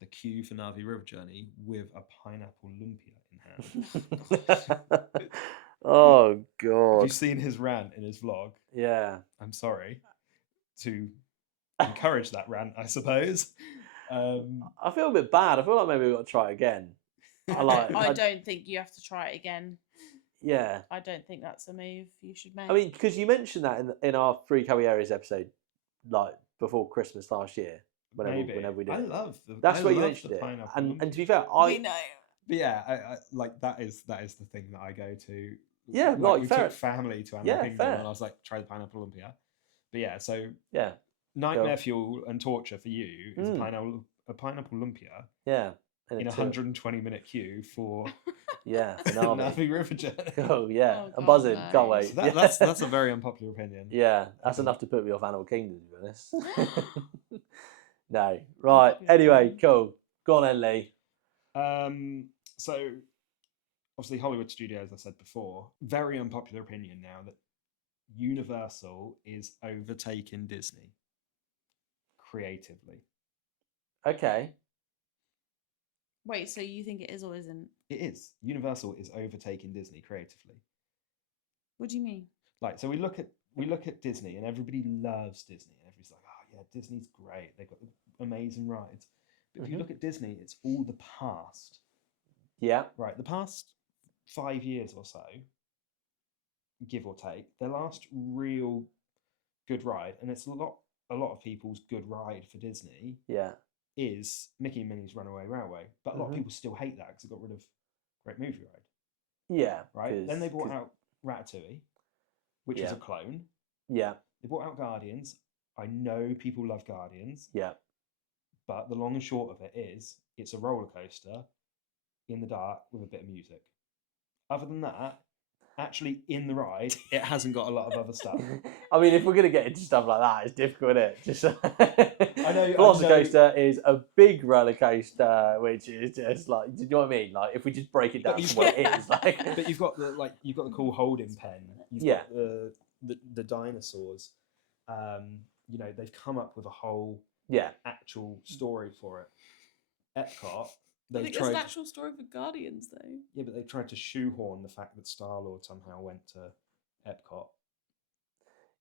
the queue for Navi River Journey with a pineapple lumpia in hand. Oh God! Have you seen his rant in his vlog? Yeah. I'm sorry to encourage that rant, I suppose. I feel a bit bad. I feel like maybe we've got to try it again. I don't think you have to try it again. Yeah. I don't think that's a move you should make. I mean, because you mentioned that in our 3 Caballeros episode, like before Christmas last year, whenever we did. I love the. That's where you love mentioned the it, pineapple and lumpia. to be fair, we know. But yeah, I like that is the thing that I go to. Yeah, like we fair. took family to Animal Kingdom, fair. and I was like, try the pineapple lumpia. But yeah, so yeah, nightmare fuel and torture for you is a pineapple lumpia. Yeah, in a 120-minute queue for for Navi River Journey. Oh yeah, Oh, I'm God, buzzing. no. Can't wait. So that's a very unpopular opinion. Yeah, that's enough to put me off Animal Kingdom, to be honest. No, right. Anyway, cool. Go on, then, Lee. So obviously Hollywood Studios, I said before, very unpopular opinion now that Universal is overtaking Disney creatively. Okay. Wait, so you think it is or isn't? It is. Universal is overtaking Disney creatively. What do you mean? Like, so we look at Disney, and everybody loves Disney, and everybody's like, oh yeah, Disney's great. They've got amazing rides. But if you look at Disney, it's all the past. Yeah. Right, the past 5 years or so, give or take, their last real good ride, and it's a lot a lot of people's good ride for Disney Yeah. is Mickey and Minnie's Runaway Railway, but a lot of Mhm. people still hate that because it got rid of Great Movie Ride, Yeah. right? Then they brought 'cause- out Ratatouille, which is Yeah. a clone. Yeah. They brought out Guardians. I know people love Guardians, Yeah. but the long and short of it is it's a roller coaster in the dark with a bit of music. Other than that, actually in the ride, it hasn't got a lot of other stuff. I mean, if we're gonna get into stuff like that, it's difficult, isn't it? Just I know. Velocicoaster is a big roller coaster, which is just like, do you know what I mean? Like, if we just break it down But to what it is, like, But you've got the cool holding pen. You've Yeah. got the dinosaurs. They've come up with a whole yeah, actual story for it. Epcot, I they've think there's an tried. actual story for Guardians though. Yeah, but they've tried to shoehorn the fact that Star-Lord somehow went to Epcot.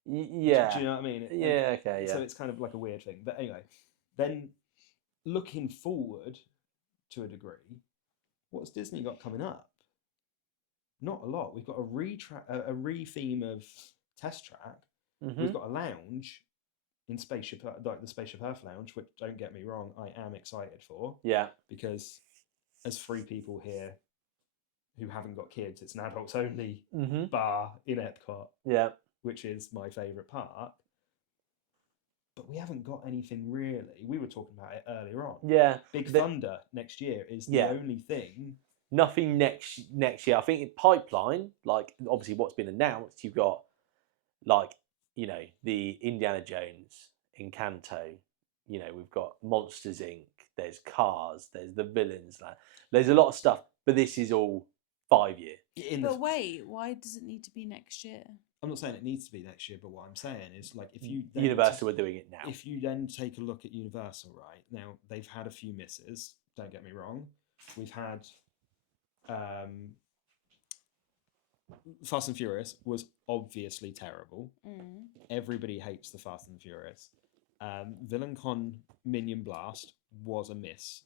yeah, Do you know what I mean? yeah, okay, So yeah, it's kind of like a weird thing. But anyway, then looking forward to a degree, what's Disney got coming up? Not a lot. We've got a re-theme of Test Track. Mhm. We've got a lounge in Spaceship, like the Spaceship Earth lounge, which, don't get me wrong, I am excited for, yeah, because as 3 people here who haven't got kids, it's an adults only Mhm. bar in Epcot, yeah, which is my favourite park. But we haven't got anything really. We were talking about it earlier on. yeah. Big The- Thunder next year is the Yeah. only thing. Nothing next year. I think in pipeline, like obviously what's been announced, you've got like the Indiana Jones, Encanto. We've got Monsters Inc. There's Cars. There's the Villains. There's a lot of stuff, but this is all 5 year. But wait, why does it need to be next year? I'm not saying it needs to be next year, but what I'm saying is, like, if you then Universal are doing it now. if you then take a look at Universal, right now, they've had a few misses. Don't get me wrong. We've had Fast and Furious was obviously terrible. Mm. Everybody hates the Fast and Furious. Villain Con Minion Blast was a miss,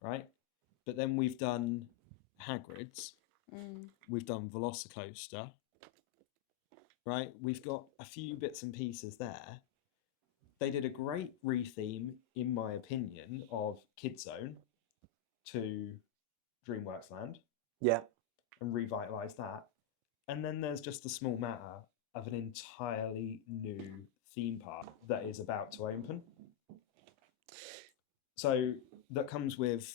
right? But then we've done Hagrid's. Mm. We've done Velocicoaster, right? We've got a few bits and pieces there. They did a great re-theme, in my opinion, of Kid Zone to DreamWorks Land Yeah, and revitalised that. And then there's just the small matter of an entirely new theme park that is about to open. So that comes with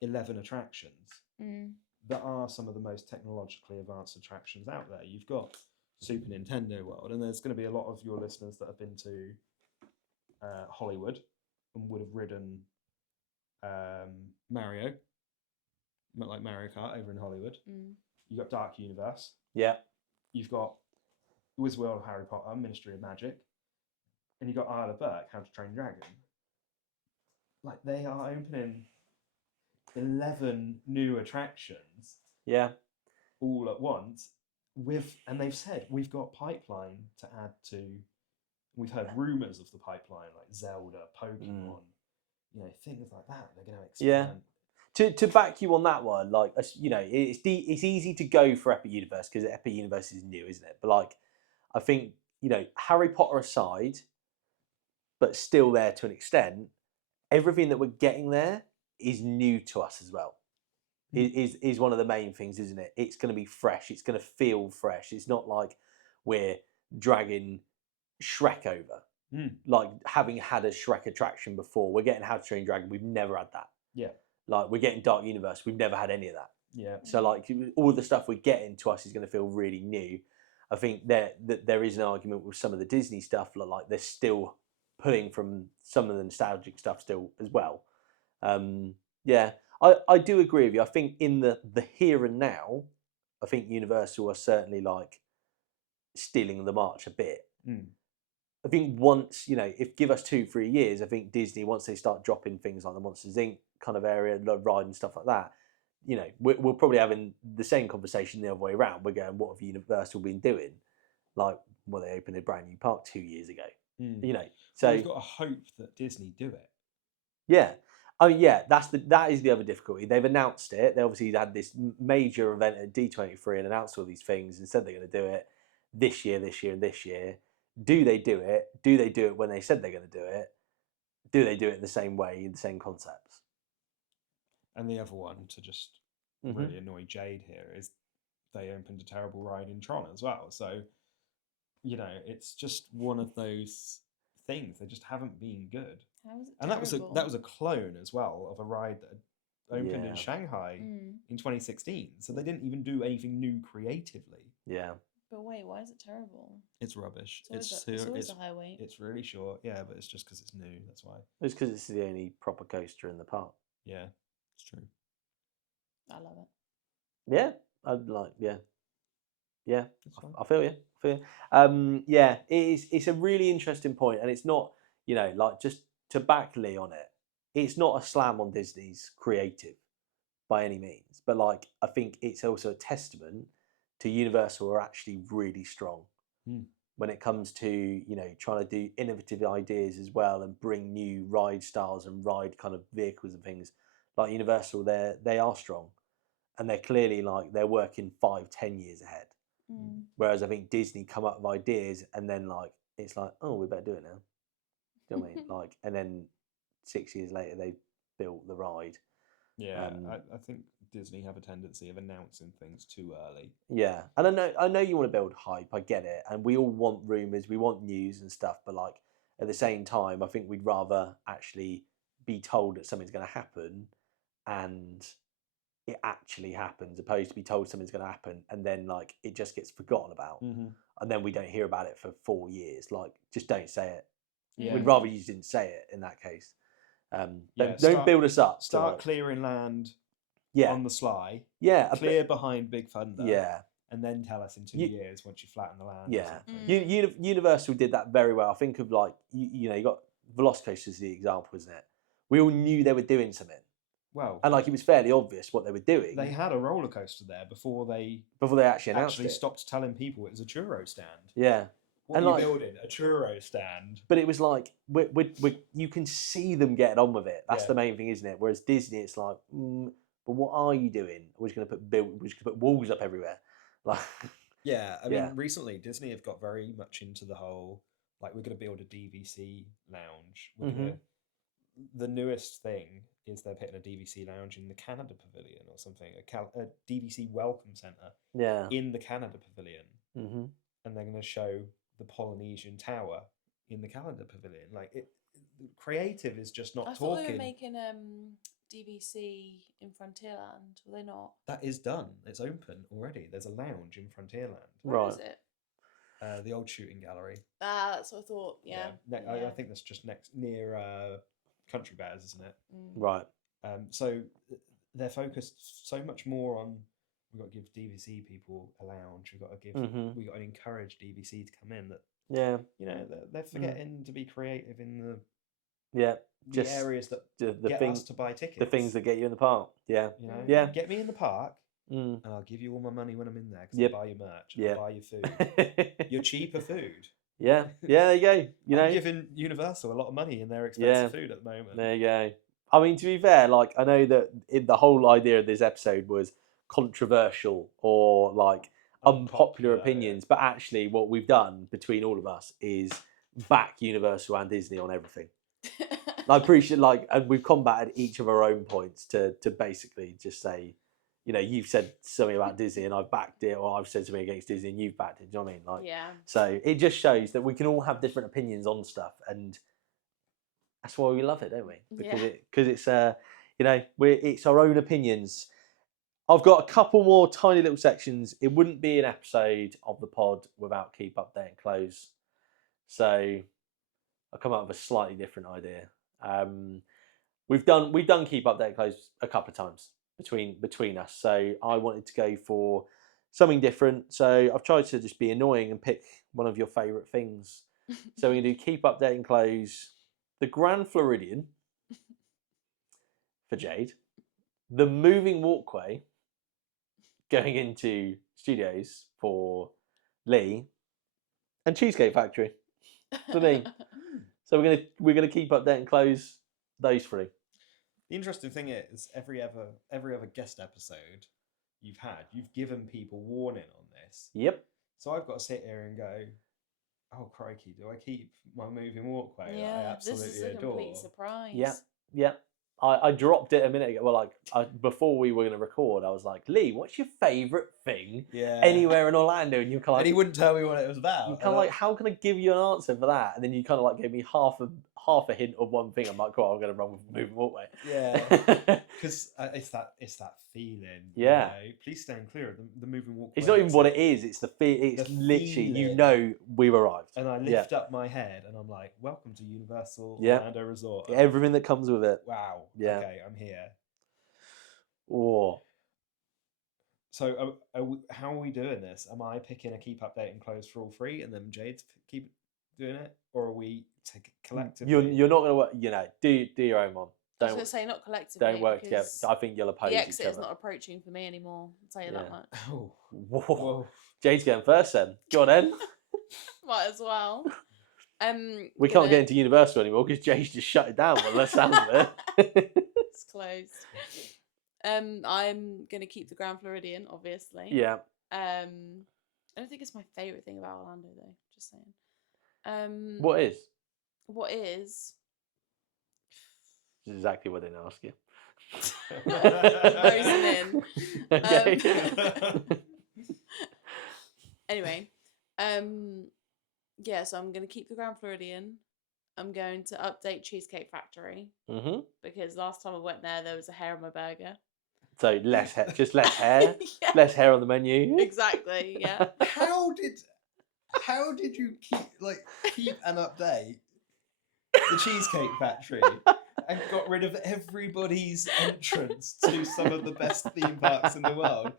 11 attractions. Mm. That are some of the most technologically advanced attractions out there. You've got Super Nintendo World, and there's going to be a lot of your listeners that have been to Hollywood and would have ridden Mario, like Mario Kart over in Hollywood. Mm. You've got Dark Universe. yeah, You've got Wizard World of Harry Potter, Ministry of Magic, and you've got Isle of Berk, How to Train Your Dragon. Like, they are opening 11 new attractions yeah, all at once, and they've said we've got pipeline to add to. We've heard rumors of the pipeline, like Zelda, Pokemon, things like that. They're going to expand. Yeah. To back you on that one, like it's easy to go for Epic Universe because Epic Universe is new, isn't it? But like, I think Harry Potter aside, but still there to an extent, everything that we're getting there is new to us as well. Is one of the main things, isn't it? It's going to be fresh. It's going to feel fresh. It's not like we're dragging Shrek over. Like, having had a Shrek attraction before, we're getting How to Train Your Dragon. We've never had that. Yeah. Like, we're getting Dark Universe. We've never had any of that. Yeah. So like, all the stuff we're getting to us is going to feel really new. I think that there is an argument with some of the Disney stuff. Like they're still pulling from some of the nostalgic stuff still as well. Yeah, I do agree with you. I think in the here and now, I think Universal are certainly like stealing the march a bit. I think once, if give us 2-3 years, I think Disney, once they start dropping things like the Monsters Inc. kind of area, ride and stuff like that, we're probably having the same conversation the other way around. We're going, what have Universal been doing? Like, well, they opened a brand new park 2 years ago. So we've got to hope that Disney do it. Yeah. Oh yeah, that is the other difficulty. They've announced it. They obviously had this major event at D23 and announced all these things and said they're going to do it this year, and this year. Do they do it? Do they do it when they said they're going to do it? Do they do it in the same way, in the same concepts? And the other one to just really annoy Jade here is they opened a terrible ride in Tron as well. So, you know, it's just one of those things. They just haven't been good. How is it And terrible? that was a clone as well of a ride that had opened Yeah. in Shanghai in 2016. So they didn't even do anything new creatively. Yeah. But wait, why is it terrible? It's rubbish. It's always a high weight. It's really short. Yeah, but it's just because it's new. That's why. It's because it's the only proper coaster in the park. Yeah, it's true. I love it. Yeah, I'd like. Yeah, yeah. It's fine. I feel you. Yeah, it's a really interesting point, and it's not, you know, like, just to back Lee on it. It's not a slam on Disney's creative by any means, but like, I think it's also a testament to Universal are actually really strong when it comes to, you know, trying to do innovative ideas as well and bring new ride styles and ride kind of vehicles and things. Like Universal, they are strong, and they're clearly like they're working 5-10 years ahead. Whereas I think Disney come up with ideas and then like it's like, oh, we better do it now. Do you know what I mean? Like, and then 6 years later they built the ride. Yeah, I think Disney have a tendency of announcing things too early. Yeah, and I know you want to build hype. I get it, and we all want rumors, we want news and stuff. But like at the same time, I think we'd rather actually be told that something's going to happen, and it actually happens, opposed to be told something's going to happen and then like it just gets forgotten about, and then we don't hear about it for 4 years. Like, just don't say it. Yeah. We'd rather you just didn't say it in that case. Yeah, Don't build us up. Start like, clearing land on the sly. Yeah, clear behind Big Thunder. Yeah, and then tell us in 2 years once you flatten the land. Yeah, or something. Universal did that very well. I think of like you know, you got Velocicoaster as the example, isn't it? We all knew they were doing something. Well, and like it was fairly obvious what they were doing. They had a roller coaster there before they actually announced it. Stopped telling people it was a churro stand. Yeah. What and are you like, building? A churro stand. But it was like you can see them getting on with it. That's the main thing, isn't it? Whereas Disney, it's like, but what are you doing? We're just going to put walls up everywhere. Like, yeah, I mean, recently Disney have got very much into the whole like we're going to build a DVC lounge. We're gonna, the newest thing is they're putting a DVC lounge in the Canada Pavilion or something, a DVC welcome center. Yeah. In the Canada Pavilion, and they're going to show the Polynesian Tower in the Canada Pavilion. Like creative is just not talking. I thought they were making DVC in Frontierland. Were they not? That is done. It's open already. There's a lounge in Frontierland. Where is it? The old shooting gallery. Ah, that's what I thought. Yeah. I think that's just near Country Bears, isn't it? Right. So they're focused so much more on we've got to give DVC people a lounge. We've got to give we got to encourage DVC to come in. That you know they're forgetting to be creative in the just areas that get us to buy tickets. The things that get you in the park. Yeah. You know, get me in the park. And I'll give you all my money when I'm in there because I'll buy your merch and I'll buy your food. Your cheaper food. Yeah, there you go. I'm giving Universal a lot of money in their expensive food at the moment. There you go. I mean, to be fair, like I know that the whole idea of this episode was controversial or like unpopular opinions, but actually what we've done between all of us is back Universal and Disney on everything. I appreciate and we've combated each of our own points to basically just say, you know, you've said something about Disney and I've backed it, or I've said something against Disney and you've backed it. Do you know what I mean? Like, yeah. So it just shows that we can all have different opinions on stuff, and that's why we love it, don't we? Because it's you know, it's our own opinions. I've got a couple more tiny little sections. It wouldn't be an episode of the pod without Keep Update and Close. So I'll come up with a slightly different idea. We've done Keep Update and Close a couple of times between us. So I wanted to go for something different. So I've tried to just be annoying and pick one of your favourite things. So we're going to do Keep Update and Close the Grand Floridian for Jade, the moving walkway going into studios for Lee, and Cheesecake Factory for me. So we're gonna keep Update and Close those three. The interesting thing is every other guest episode you've given people warning on this. Yep. So I've got to sit here and go, oh crikey, do I keep my moving walkway that I Yeah, this absolutely is a adore? complete surprise. Yeah, yeah. I dropped it a minute ago. Well, like before we were going to record, I was like, Lee, what's your favourite thing Yeah. anywhere in Orlando? And you're kind of And he wouldn't tell me what it was you about. kind of like, how can I give you an answer for that? And then you kind of like gave me half a hint of one thing. I'm like, cool, I'm going to run with moving walkway. Yeah, because it's that feeling. Yeah. You know? Please stand clear of the moving walkway. It's not even what it is. It's the feel. It's The literally, you feeling. know, we've arrived. And I lift up my head and I'm like, welcome to Universal Yeah. Orlando Resort. Everything that comes with it. Wow. Yeah. Okay, I'm here. Oh. So how are we doing this? Am I picking a keep update and close for all three, and then Jade's keep doing it, or are we collectively? You're not going to, you know, do your own one. I was Don't going to say not collectively. don't work together. because I think you'll oppose the each exit is other. not approaching for me anymore. I'll tell you Yeah. that much. Oh, Whoa. whoa. Jade's going first then. Go on then. Might as well. We can't get into Universal anymore because Jade's just shut it down. Well, that sounds of it. It's closed. I'm gonna keep the Grand Floridian, obviously. Yeah. I don't think it's my favourite thing about Orlando though. Just saying. What is? What is? This is exactly what they didn't ask you. Frozen in. Okay. Anyway, yeah. So I'm gonna keep the Grand Floridian. I'm going to update Cheesecake Factory Mm-hmm. because last time I went there was a hair on my burger. So less hair, just less hair, Yeah. less hair on the menu. Exactly. Yeah. How did you keep and update the Cheesecake Factory and got rid of everybody's entrance to some of the best theme parks in the world?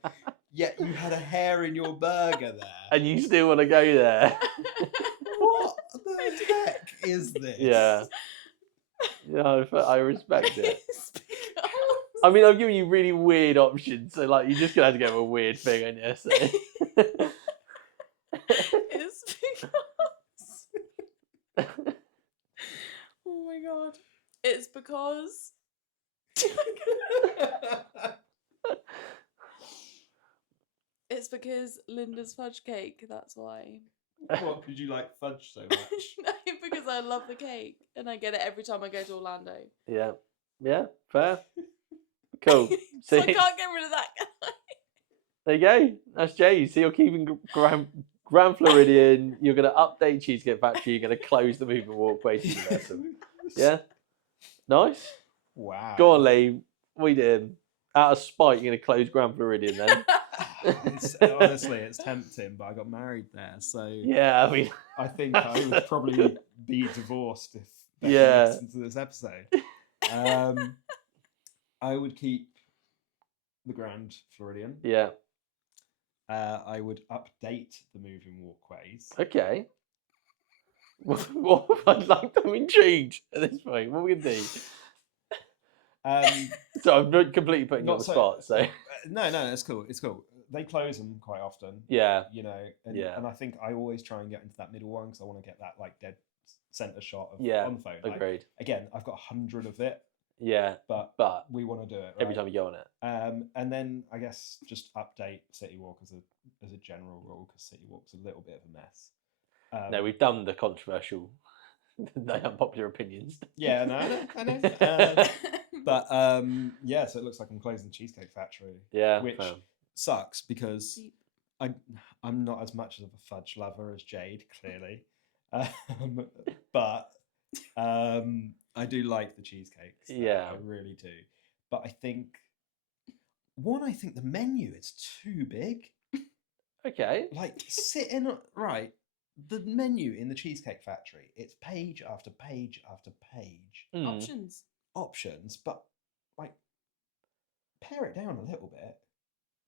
Yet you had a hair in your burger there. And you still want to go there? What the heck is this? Yeah. Yeah, I respect it. It's because- I mean, I'm giving you really weird options, so like you're just gonna have to go with a weird thing, aren't you? So. It's because. Oh my god! It's because. It's because Linda's fudge cake. That's why. What, could you like fudge so much? No, because I love the cake and I get it every time I go to Orlando. Yeah. Yeah. Fair. Cool. So See, I can't get rid of that. Can I? there you go. That's Jay. So you're keeping Grand Floridian. You're going to update Cheesecake Factory. You're going to close the moving walkway to Universal. Yeah. Nice. Wow. Go on, Lee. What are you doing? Out of spite, you're going to close Grand Floridian then? Honestly, it's tempting, but I got married there, so Yeah, I mean, I think I would probably be divorced if Becky Yeah. listened to this episode. I would keep the Grand Floridian. yeah. I would update the moving walkways. Okay. What I'm intrigued at this point. What are we going to do? So I'm not completely putting you on Not the so- spot, so. No, it's cool. It's cool. They close them quite often. Yeah. You know, and, Yeah. and I think I always try and get into that middle one because I want to get that like dead center shot of Yeah, on the phone. Like, Agreed. again, I've got 100 of it, Yeah. but But we want to do it every right? time you go on it. And then I guess just update City Walk as a general rule because City Walk's a little bit of a mess. No, we've done the controversial, the unpopular opinions. Yeah, I know. But yeah, so it looks like I'm closing the Cheesecake Factory, Yeah. which fair. sucks because Deep. I'm not as much of a fudge lover as Jade, clearly, but I do like the cheesecakes. Yeah. I really do. But I think the menu is too big. Okay. Like sitting right, the menu in the Cheesecake Factory, it's page after page after page. Mm. Options, but like pare it down a little bit.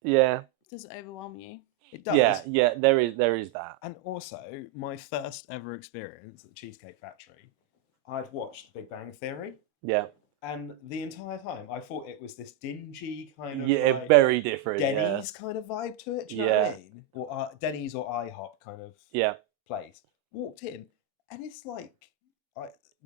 Yeah. Does it overwhelm you? It does. Yeah. There is that. And also, my first ever experience at the Cheesecake Factory, I'd watched Big Bang Theory, Yeah. and the entire time I thought it was this dingy kind of Yeah. like Very different. Denny's kind of vibe to it. Do you know what I mean? Or Denny's or IHOP kind of Yeah. place. Walked in, and it's like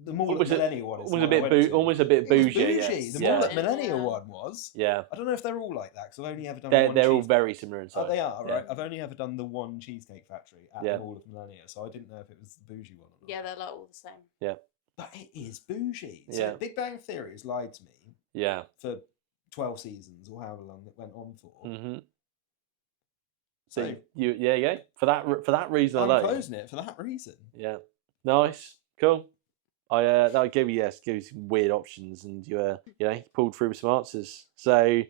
The Mall Almost at Millennial one is almost the a one I bit went to. almost a bit It was bougie. bougie. Yes. The yeah. Mall at Millennial Yeah. one was. Yeah. I don't know if they're all like that because I've only ever done one. They're all cheese- very similar inside. Oh, they are, Yeah. right. I've only ever done the one Cheesecake Factory at Yeah. the Mall of Millennia, so I didn't know if it was the bougie one or not. Yeah, they're like all the same. But it is bougie. So Yeah. Big Bang Theory has lied to me Yeah. for 12 seasons or however long it went on for. Mm-hmm. So So yeah. For that reason I'm alone. closing it for that reason. Yeah. Nice. Cool. That would give you some weird options, and you pulled through with some answers. So,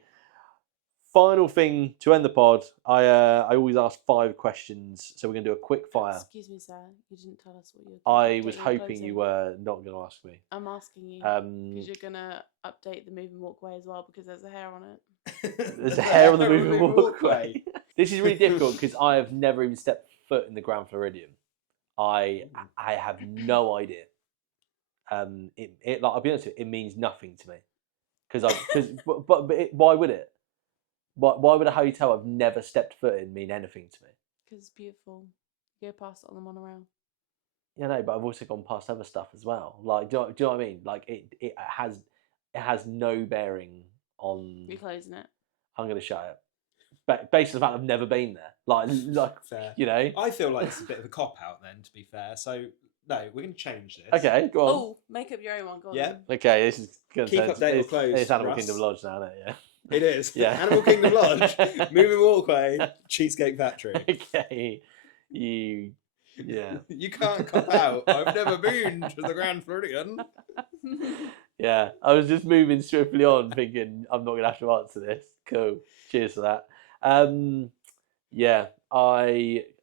final thing to end the pod, I always ask 5 questions, so we're gonna do a quick fire. Excuse me, sir. You didn't tell us what you were I was updating and hoping you closing. were not gonna ask me. I'm asking you because you're Um, gonna update the move and walkway as well because there's a hair on it. there's a hair on the moving walkway. This is really difficult because I have never even stepped foot in the Grand Floridian. I have no idea. Like I'll be honest with you, it means nothing to me why would it? Why would a hotel I've never stepped foot in mean anything to me? Because it's beautiful. You go past it on the monorail. Yeah, no, but I've also gone past other stuff as well. Like, do you know what I mean? Like, it has no bearing on. You're closing it. I'm gonna shut it. But based on the fact I've never been there, like Fair. you know. I feel like it's a bit of a cop out then, to be fair. So no, we're going to change this. Okay, go on. Oh, make up your own one. Go on. Yeah. then. Okay, this is gonna Keep turn- updated or it's- closed, It's Animal Russ. Kingdom Lodge now, isn't it? Yeah. It is. Yeah. Animal Kingdom Lodge, Moving Walkway, Cheesecake Factory. Okay, yeah. You can't cop out. I've never been to the Grand Floridian. Yeah, I was just moving swiftly on, thinking I'm not gonna have to answer this. Cool. Cheers for that. Yeah,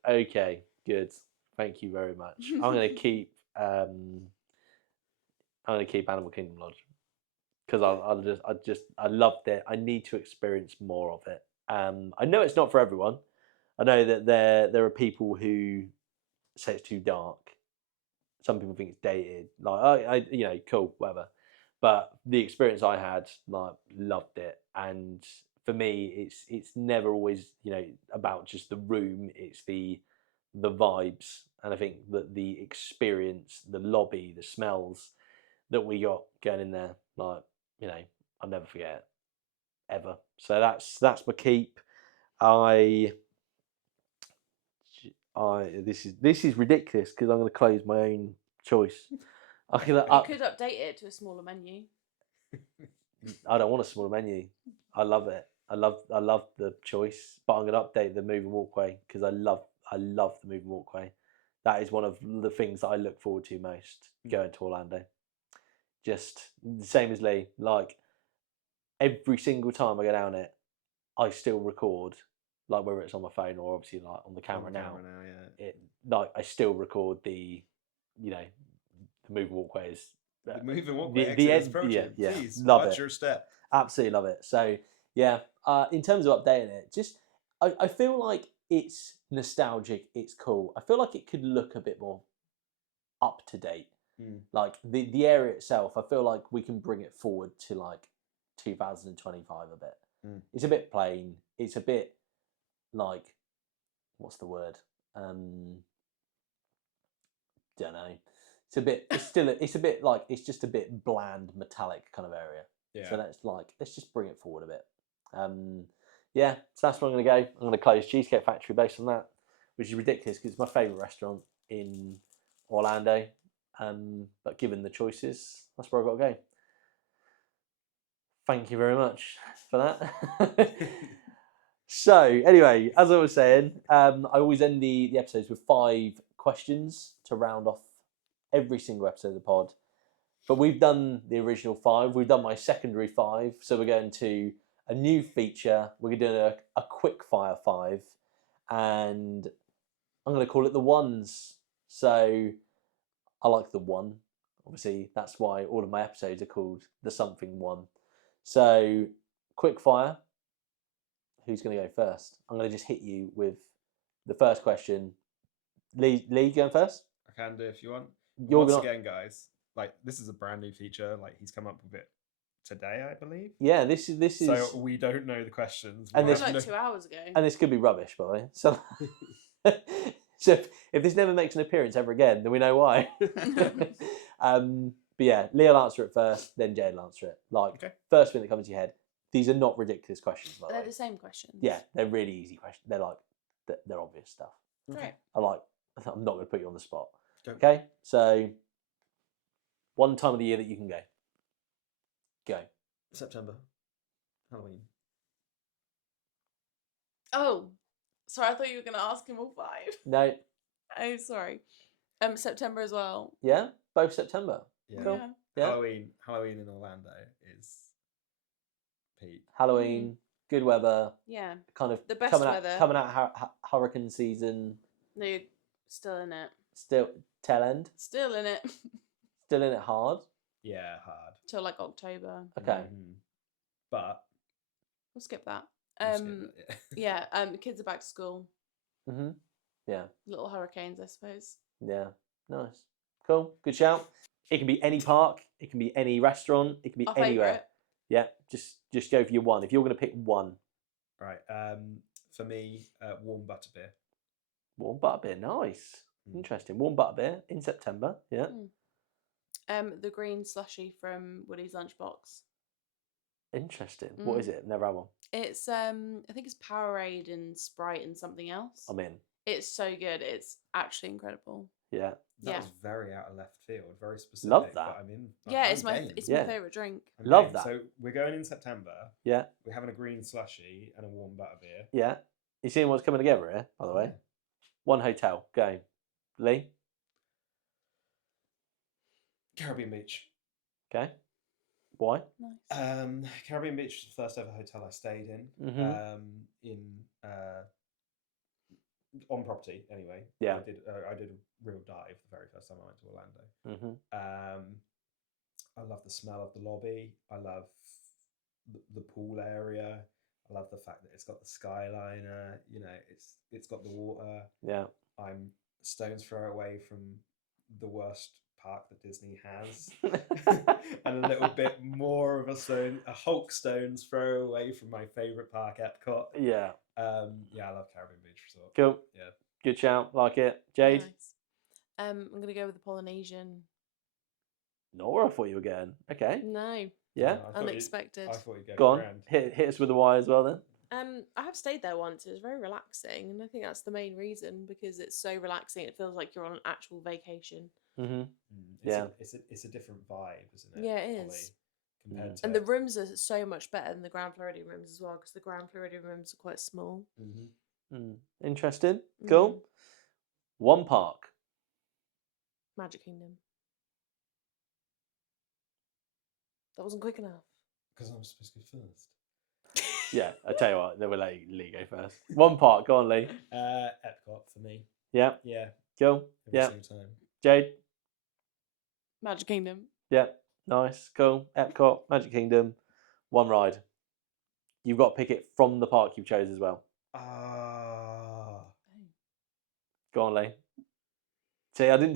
okay, good. Thank you very much. I'm gonna keep Animal Kingdom Lodge because I loved it. I need to experience more of it. I know it's not for everyone. I know that there are people who say it's too dark. Some people think it's dated. Like cool, whatever. But the experience I had, loved it. And for me, it's never always about just the room. It's the vibes, and I think that the experience, the lobby, the smells that we got going in there, I'll never forget it, ever. So that's my keep. This is ridiculous because I'm going to close my own choice. You could update it to a smaller menu. I don't want a smaller menu. I love it. I love the choice, but I'm going to update the moving walkway because I love the moving walkway. That is one of the things that I look forward to most going to Orlando. Just the same as Leigh. Like every single time I go down it, I still record. Like whether it's on my phone or obviously like on the camera now. Yeah. I still record the moving walkways. The moving walkway. The exit is end. approaching. Yeah. Please, Love watch it. your step. Absolutely love it. So yeah, in terms of updating it, just I feel like it's nostalgic. It's cool. I feel like it could look a bit more up to date. Like the area itself, I feel like we can bring it forward to like 2025 a bit. It's a bit plain. It's a bit like, what's the word? Don't know. It's a bit like, it's just a bit bland, metallic kind of area. Yeah. So let's just bring it forward a bit. Yeah, so that's where I'm going to go. I'm going to close Cheesecake Factory based on that, which is ridiculous because it's my favourite restaurant in Orlando. But given the choices, that's where I've got to go. Thank you very much for that. So, anyway, as I was saying, I always end the episodes with 5 questions to round off every single episode of the pod. But we've done the original 5. We've done my secondary 5. So we're going to a new feature. We're doing a quick fire 5. And I'm going to call it the ones. So I like the one. Obviously, that's why all of my episodes are called the something one. So quick fire. Who's going to go first? I'm going to just hit you with the first question. Leigh going first? I can do if you want. You're Once again, guys, like this is a brand new feature. Like he's come up with it today, I believe. Yeah, this is. So we don't know the questions. And We this- have Like no- 2 hours ago. And this could be rubbish, by the way. So, so if this never makes an appearance ever again, then we know why. But yeah, Lee will answer it first, then Jade will answer it. Like, Okay. first thing that comes to your head. These are not ridiculous questions, by the They're way. the same questions. Yeah, they're really easy questions. They're like, they're obvious stuff. Great. I'm not going to put you on the spot. Go. Okay, so one time of the year that you can go. Go. September. Halloween. Oh, sorry. I thought you were going to ask him all 5. No, Oh, sorry. September as well. yeah, both September. Yeah. Cool. Yeah. Yeah. Halloween in Orlando is peak. Halloween, good weather, Yeah. kind of The best coming weather. out coming out hurricane season. No, you're still in it. Still tail end. Still in it. Still in it hard. Yeah, hard. Till like October. Okay. But We'll skip that. we'll skip that, Yeah. Kids are back to school. Mhm. Yeah. Little hurricanes, I suppose. Yeah. Nice. Cool. Good shout. It can be any park. It can be any restaurant. It can be Our anywhere. favourite. Yeah. Just go for your one. If you're going to pick one, Right. For me, warm butterbeer. warm butterbeer. Nice. Mm. Interesting. Warm butterbeer in September. Yeah. The green slushy from Woody's lunchbox. Interesting. What is it? Never had one. It's I think it's Powerade and Sprite and something else. I'm in. It's so good. It's actually incredible. Yeah. That Yeah. was very out of left field, very specific. Love that. But I'm in. Yeah, I'm it's my game. it's Yeah. my favorite drink. I'm Love game. that. So we're going in September. Yeah. We're having a green slushy and a warm butterbeer. Yeah. You seeing what's coming together here, by the way? Yeah. One hotel. Go. Lee? Caribbean Beach. Okay. Why? Nice. Caribbean Beach was the first ever hotel I stayed in. On property anyway. Yeah. I did a real dive the very first time I went to Orlando. Mm-hmm. I love the smell of the lobby. I love the pool area. I love the fact that it's got the skyliner. You know, it's got the water. Yeah. I'm a stone's throw away from the worst park that Disney has, and a little bit more of a Hulk stone's throw away from my favourite park, Epcot. Yeah. Yeah, I love Caribbean Beach Resort. Cool. Yeah. Good shout. Like it. Jade? Nice. I'm gonna go with the Polynesian. Not where I thought you were going. Okay. No, Yeah. I thought unexpected. I thought you'd go Go for on. Grand. Hit us with the why as well then. I have stayed there once. It was very relaxing, and I think that's the main reason because it's so relaxing. It feels like you're on an actual vacation. Mm-hmm. Yeah. It's a different vibe, isn't it? Yeah, it Ollie, is. compared to, And the rooms are so much better than the Grand Floridian rooms as well because the Grand Floridian rooms are quite small. Interesting. Cool. One park. Magic Kingdom. That wasn't quick enough. because I'm supposed to go first. Yeah, I tell you what, they will let Lee go first. One park. Go on, Lee. Epcot for me. Yeah. Yeah. Cool. Every Yeah. single time. Jade. Magic Kingdom. Yeah. Nice. Cool. Epcot. Magic Kingdom. One ride. You've got to pick it from the park you've chose as well. Go on, Lee. See, I didn't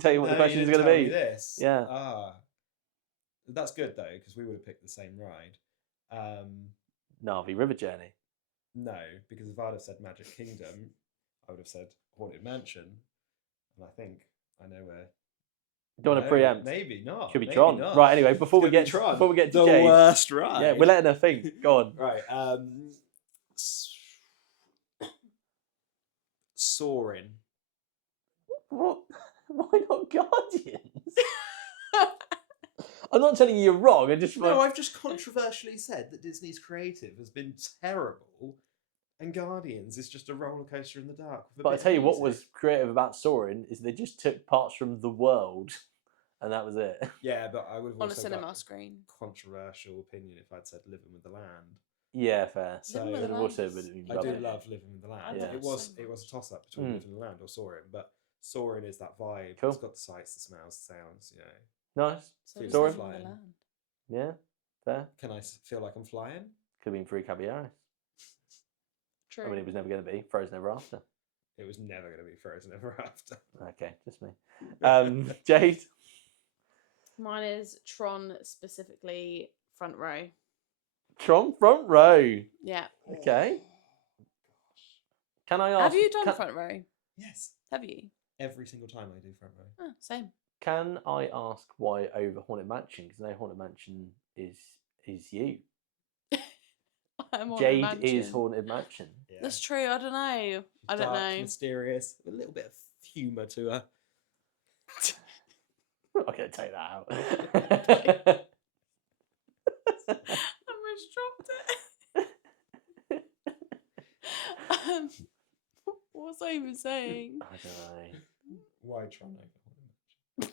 tell you what the question is going to be. This. Yeah. That's good though, because we would have picked the same ride. Na'vi River Journey. No, because if I'd have said Magic Kingdom, I would have said Haunted Mansion, and I think I know where. Don't want to preempt. Maybe not. Could be maybe Tron. not. Right. Anyway, before we Could be get Tron. to the Jade, worst ride. yeah, we're letting her think. Go on. Right. Soaring. What? Why not Guardians? I'm not telling you you're wrong. I just No, I've just controversially said that Disney's creative has been terrible, and Guardians is just a roller coaster in the dark. with a But I bit tell of you what music. was creative about Soaring is they just took parts from the world, and that was it. Yeah, but I would have On a also cinema got screen. controversial opinion if I'd said Living with the Land. Yeah, fair. So Living with It the would Land also is- been I do rubbish. love Living with the Land. Yeah. It was so a toss up between Mm. Living with the Land or Soaring, but Soaring is that vibe. Cool. It's got the sights, the smells, the sounds. You know, Nice. So Feels is Soaring. Living with the Flying. Land. Yeah, fair. can I feel like I'm flying? Could have been free Caballeros. True. I mean, it was never going to be Frozen Ever After. It was never going to be Frozen Ever After. Okay, just me. Jade. Mine is Tron, specifically front row. Tron front row. Yeah. Okay. Can I ask? Have you done can- front row? Yes. Have you? Every single time I do front row. Oh, same. Can I ask why over Haunted Mansion? Because no Haunted Mansion is you. I'm Haunted Jade Mansion. is Haunted Mansion. Yeah. That's true. I don't know. I don't Dark, know. mysterious, a little bit of humour to her. I'm not going to take that out. I almost dropped it. What was I even saying? I don't know. Why try no?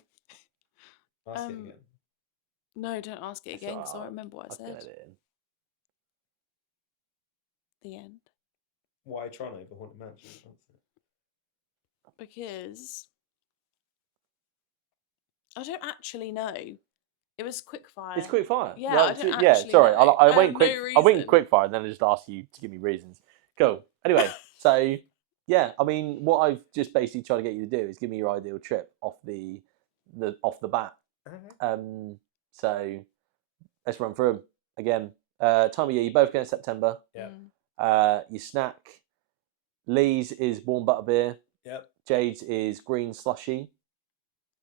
Ask it again. No, don't ask it It's again because I alright, don't remember what I I'll said. get it in. The end. Why try no for Haunted Mansion? Because I don't actually know. It was quickfire. It's quick fire. Yeah, Well, I don't yeah. actually Sorry, know. I I went have quick. no I went reason. quick fire, and then I just asked you to give me reasons. Cool. Anyway, so yeah, I mean, what I've just basically tried to get you to do is give me your ideal trip off the bat. Okay. So let's run through them again. Time of year, you both go in September. Yeah. You snack. Lee's is warm butterbeer. Yep. Jade's is green slushy.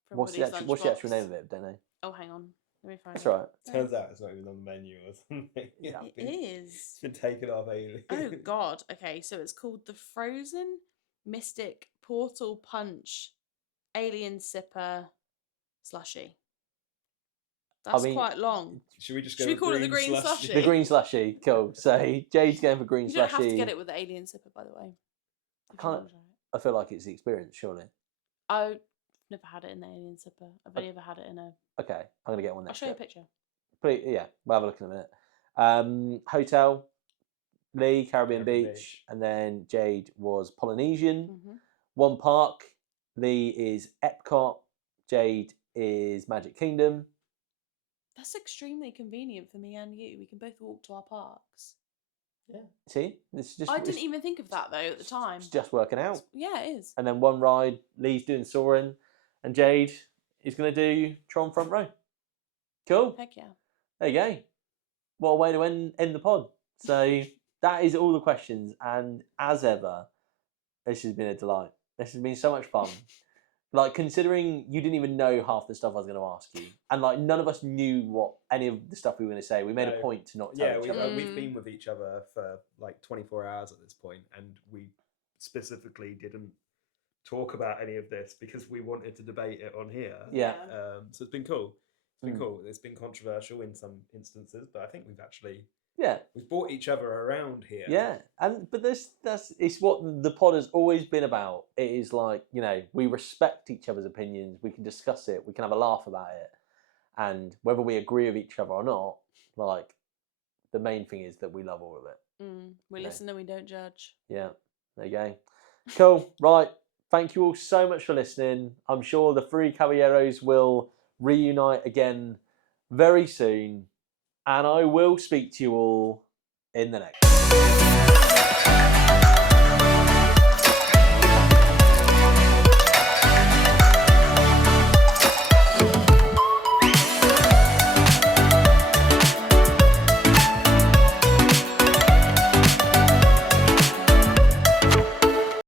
From What's the Woody's actual lunchbox. name of it? Don't know. Oh, hang on. Let me find That's it. right. Turns out it's not even on the menu or something. Yeah. It is. It's been taken off alien. Oh God. Okay, so it's called the Frozen Mystic Portal Punch Alien Sipper Slushy. That's quite long. Should we just go Should we with call it the green slushy? slushy? The green slushy. Cool. So Jade's going for green You don't slushy. have to get it with the Alien Sipper, by the way. if you Can't- wanna try it. I feel like it's the experience, surely. I've never had it in the Alien Sipper. I've only ever had it in a. Okay, I'm gonna get one I'll next show you a trip. picture. Yeah, we'll have a look in a minute. Hotel, Leigh, Caribbean Caribbean Beach, Beach. and then Jade was Polynesian. Mm-hmm. One park, Leigh is Epcot, Jade is Magic Kingdom. That's extremely convenient for me and you. We can both walk to our parks. Yeah. See, this is just I didn't even think of that though at the time. it's just working out. Yeah, it is. And then one ride, Lee's doing Soarin', and Jade is going to do Tron Front Row. Cool. Heck yeah. There you go. What a way to end the pod. So that is all the questions. And as ever, this has been a delight. This has been so much fun. Like, considering you didn't even know half the stuff I was going to ask you. And, like, none of us knew what any of the stuff we were going to say. We made a No. point to not tell Yeah, each other. we've been with each other for like 24 hours at this point, and we specifically didn't talk about any of this because we wanted to debate it on here. Yeah. So it's been cool. It's been Mm. cool. It's been controversial in some instances, but I think Yeah. we've brought each other around here. Yeah, but it's what the pod has always been about. It is like, you know, we respect each other's opinions. We can discuss it. We can have a laugh about it, and whether we agree with each other or not, like, the main thing is that we love all of it. We Yeah. listen and we don't judge. Yeah, there you go. Cool. Right. Thank you all so much for listening. I'm sure the three Caballeros will reunite again very soon, and I will speak to you all in the next.